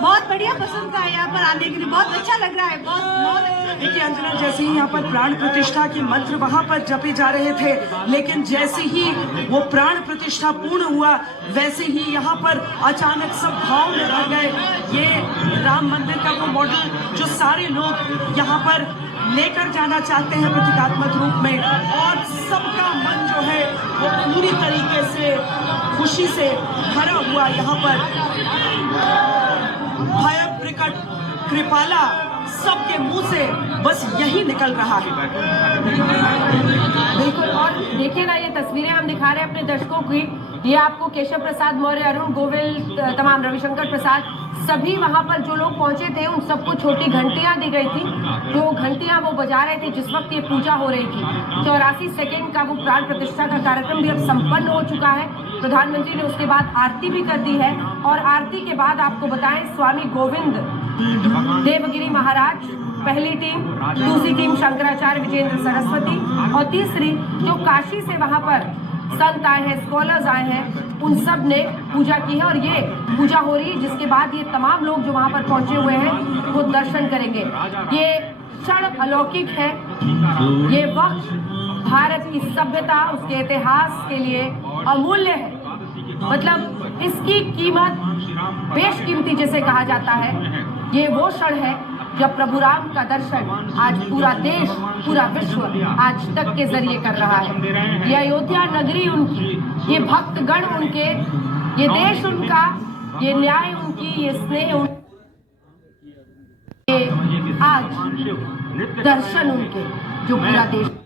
बहुत बढ़िया पसंद है यहाँ पर आने के लिए, बहुत अच्छा लग रहा है। बहुत देखिए अंजना, जैसे ही यहाँ पर प्राण प्रतिष्ठा के मंत्र वहाँ पर जपे जा रहे थे, लेकिन जैसे ही वो प्राण प्रतिष्ठा पूर्ण हुआ, वैसे ही यहाँ पर अचानक सब भाव में भर गए। ये राम मंदिर का वो मॉडल जो सारे लोग यहाँ पर लेकर जाना चाहते हैं प्रतीकात्मक रूप में, और सबका मन जो है वो पूरी तरीके से खुशी से भरा हुआ यहाँ पर। भय प्रकट कृपाला सबके मुंह से बस यही निकल रहा है। बिल्कुल, और देखिए ना, ये तस्वीरें हम दिखा रहे हैं अपने दर्शकों की। ये आपको केशव प्रसाद मौर्य, अरुण गोविल, तमाम रविशंकर प्रसाद, सभी वहां पर जो लोग पहुंचे थे उन सबको छोटी घंटियां दी गई थी, जो घंटियां वो बजा रहे थे जिस वक्त ये पूजा हो रही थी। 84 सेकेंड का वो प्राण प्रतिष्ठा का कार्यक्रम भी अब संपन्न हो चुका है। प्रधानमंत्री ने उसके बाद आरती भी कर दी है, और आरती के बाद आपको बताएं स्वामी गोविंद देवगिरी महाराज पहली टीम, दूसरी टीम शंकराचार्य विजेंद्र सरस्वती, और तीसरी जो काशी से वहां पर संत आए हैं, स्कॉलर्स आए हैं, उन सब ने पूजा की है। और ये पूजा हो रही है जिसके बाद ये तमाम लोग जो वहां पर पहुंचे हुए हैं वो दर्शन करेंगे। ये क्षण अलौकिक है, ये वक्त भारत की सभ्यता, उसके इतिहास के लिए अमूल्य है। मतलब इसकी कीमत बेशकीमती जिसे कहा जाता है, ये वो क्षण है जब प्रभु राम का दर्शन आज पूरा देश, पूरा विश्व आज तक के जरिए कर रहा है। ये अयोध्या नगरी उनकी, ये भक्तगण उनके, ये देश उनका, ये न्याय उनकी, ये स्नेह उनकी, ये आज दर्शन उनके जो पूरा देश।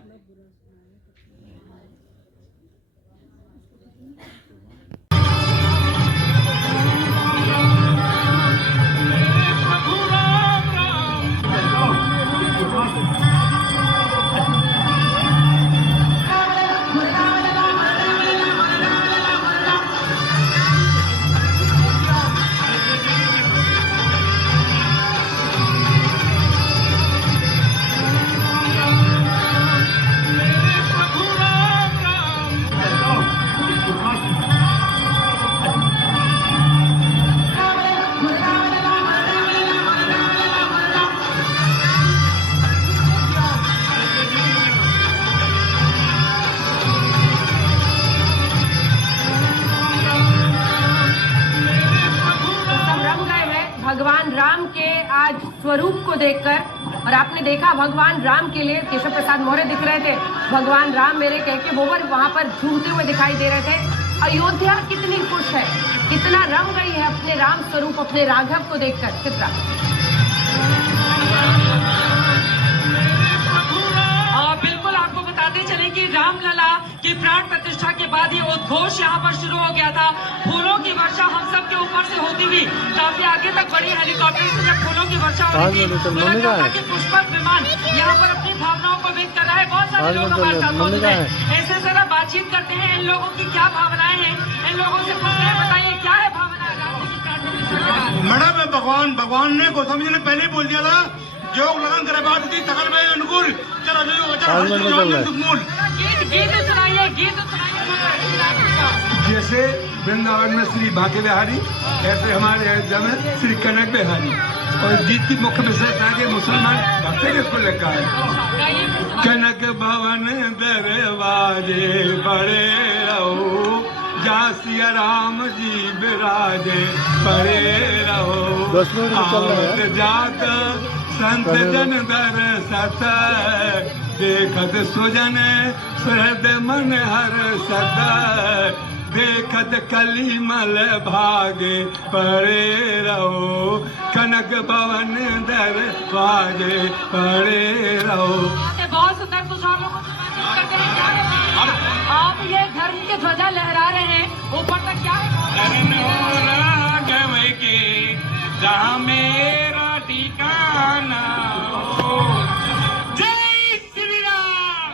भगवान राम के आज स्वरूप को देखकर, और आपने देखा भगवान राम के लिए केशव प्रसाद मौर्य दिख रहे थे, भगवान राम मेरे कह के वो वहां पर झूमते हुए दिखाई दे रहे थे। अयोध्या कितनी खुश है, कितना रंग गई है अपने राम स्वरूप, अपने राघव को देखकर। चित्रा, बिल्कुल आपको बताते चले कि रामलला की प्राण प्रतिष्ठा के बाद ये उद्घोष यहाँ पर शुरू हो गया था। फूलों की वर्षा हम सब के ऊपर से होती हुई काफी आगे तक बड़ी हेलीकॉप्टर से जब फूलों की वर्षा हो रही थी, तो लगता था कि पुष्पक विमान यहाँ पर अपनी भावनाओं को व्यक्त कर रहा है। बहुत सारे लोग हमारे साथ मौजूद हैं, ऐसे जरा बातचीत करते हैं, इन लोगों की क्या भावनाएं हैं, इन लोगों से पूछते हैं, बताइए क्या है भावना राज्य की प्राण प्रतिष्ठा के बाद? मैडम, भगवान ने गौतम जी ने पहले बोल दिया था, जो लगन करे बात थी सकल में अनुकूल, चलो गीत सुनाइए, गीत सुनाइए। जैसे वृंदावन में श्री भाग्य बिहारी, ऐसे हमारे अयोध्या में श्री कनक बिहारी। और गीत की मुख्य विशेषता है कि मुसलमान भक्त इसको लिखा है, कनक भवन दरवाजे बड़े रहो, जा सिया राम जी विराजे बड़े रहो, आवत जात संत जन दरसत, देखत सुजन सुहृद मन हर सत, देखत कलिमल भागे पड़े रहो, कनक भवन दरवाजे पड़े रहो। बहुत सुंदर सुझावों को आप ये धर्म की ध्वजा लहरा रहे हैं, ऊपर तक क्या है? जहाँ मेरा ठिकाना हो, जय श्री राम।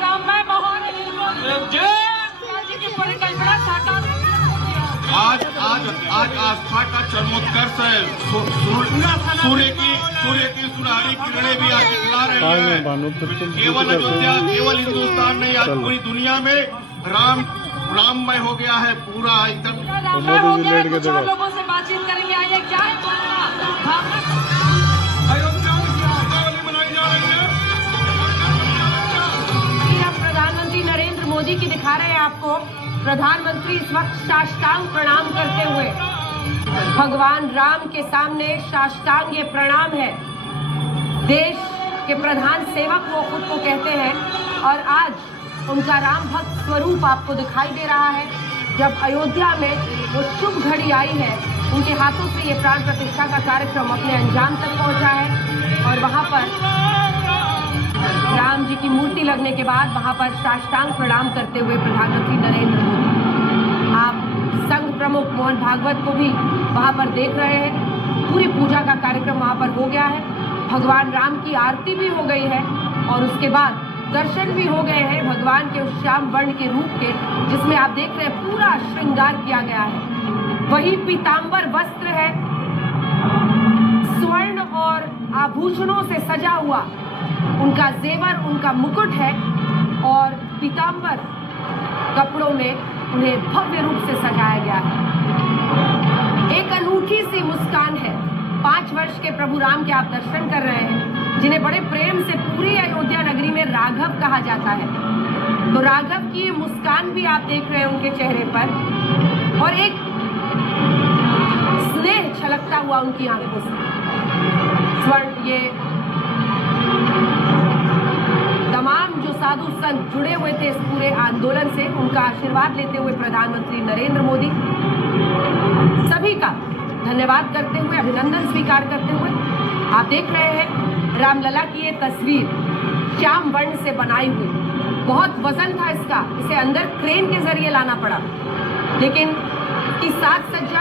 राममय माहौल, जय की परिकल्पना साकार। आज आस्था का चरमोत्कर्ष है। सूर्य की सुनहरी किरणें भी आज दिखला रही है। केवल अयोध्या, केवल हिंदुस्तान नहीं, आज पूरी दुनिया में राममय हो गया है पूरा एकदम। कुछ और लोगों से बातचीत करेंगे, आइए क्या है अयोध्या में दीपावली मनाई जा रही है। हम प्रधानमंत्री नरेंद्र मोदी की दिखा रहे हैं आपको। प्रधानमंत्री इस वक्त साष्टांग प्रणाम करते हुए भगवान राम के सामने साष्टांग ये प्रणाम है। देश के प्रधान सेवक वो खुद को कहते हैं, और आज उनका राम भक्त स्वरूप आपको दिखाई दे रहा है। जब अयोध्या में वो शुभ घड़ी आई है, उनके हाथों से ये प्राण प्रतिष्ठा का कार्यक्रम अपने अंजाम तक पहुंचा है और वहां पर राम जी की मूर्ति लगने के बाद वहां पर साष्टांग प्रणाम करते हुए प्रधानमंत्री नरेंद्र मोदी, आप संघ प्रमुख मोहन भागवत को भी वहां पर देख रहे हैं। पूरी पूजा का कार्यक्रम वहां पर हो गया है, भगवान राम की आरती भी हो गई है और उसके बाद दर्शन भी हो गए हैं भगवान के उस श्याम वर्ण के रूप के, जिसमें आप देख रहे हैं पूरा श्रृंगार किया गया है। वही पीतांबर वस्त्र है, स्वर्ण और आभूषणों से सजा हुआ उनका जेवर, उनका मुकुट है और पीतांबर कपड़ों में उन्हें भव्य रूप से सजाया गया है। एक अनूठी सी मुस्कान है। 5 वर्ष के प्रभु राम के आप दर्शन कर रहे हैं, जिन्हें बड़े प्रेम से पूरी अयोध्या नगरी में राघव कहा जाता है। तो राघव की ये मुस्कान भी आप देख रहे हैं उनके चेहरे पर और एक स्नेह छलकता हुआ उनकी आंखों से। स्वर्ण ये तमाम जो साधु संत जुड़े हुए थे इस पूरे आंदोलन से, उनका आशीर्वाद लेते हुए प्रधानमंत्री नरेंद्र मोदी सभी का धन्यवाद करते हुए, अभिनंदन स्वीकार करते हुए आप देख रहे हैं रामलला की ये तस्वीर श्याम वर्ण से बनाई हुई। बहुत वजन था इसका, इसे अंदर क्रेन के जरिए लाना पड़ा, लेकिन इसकी साज सज्जा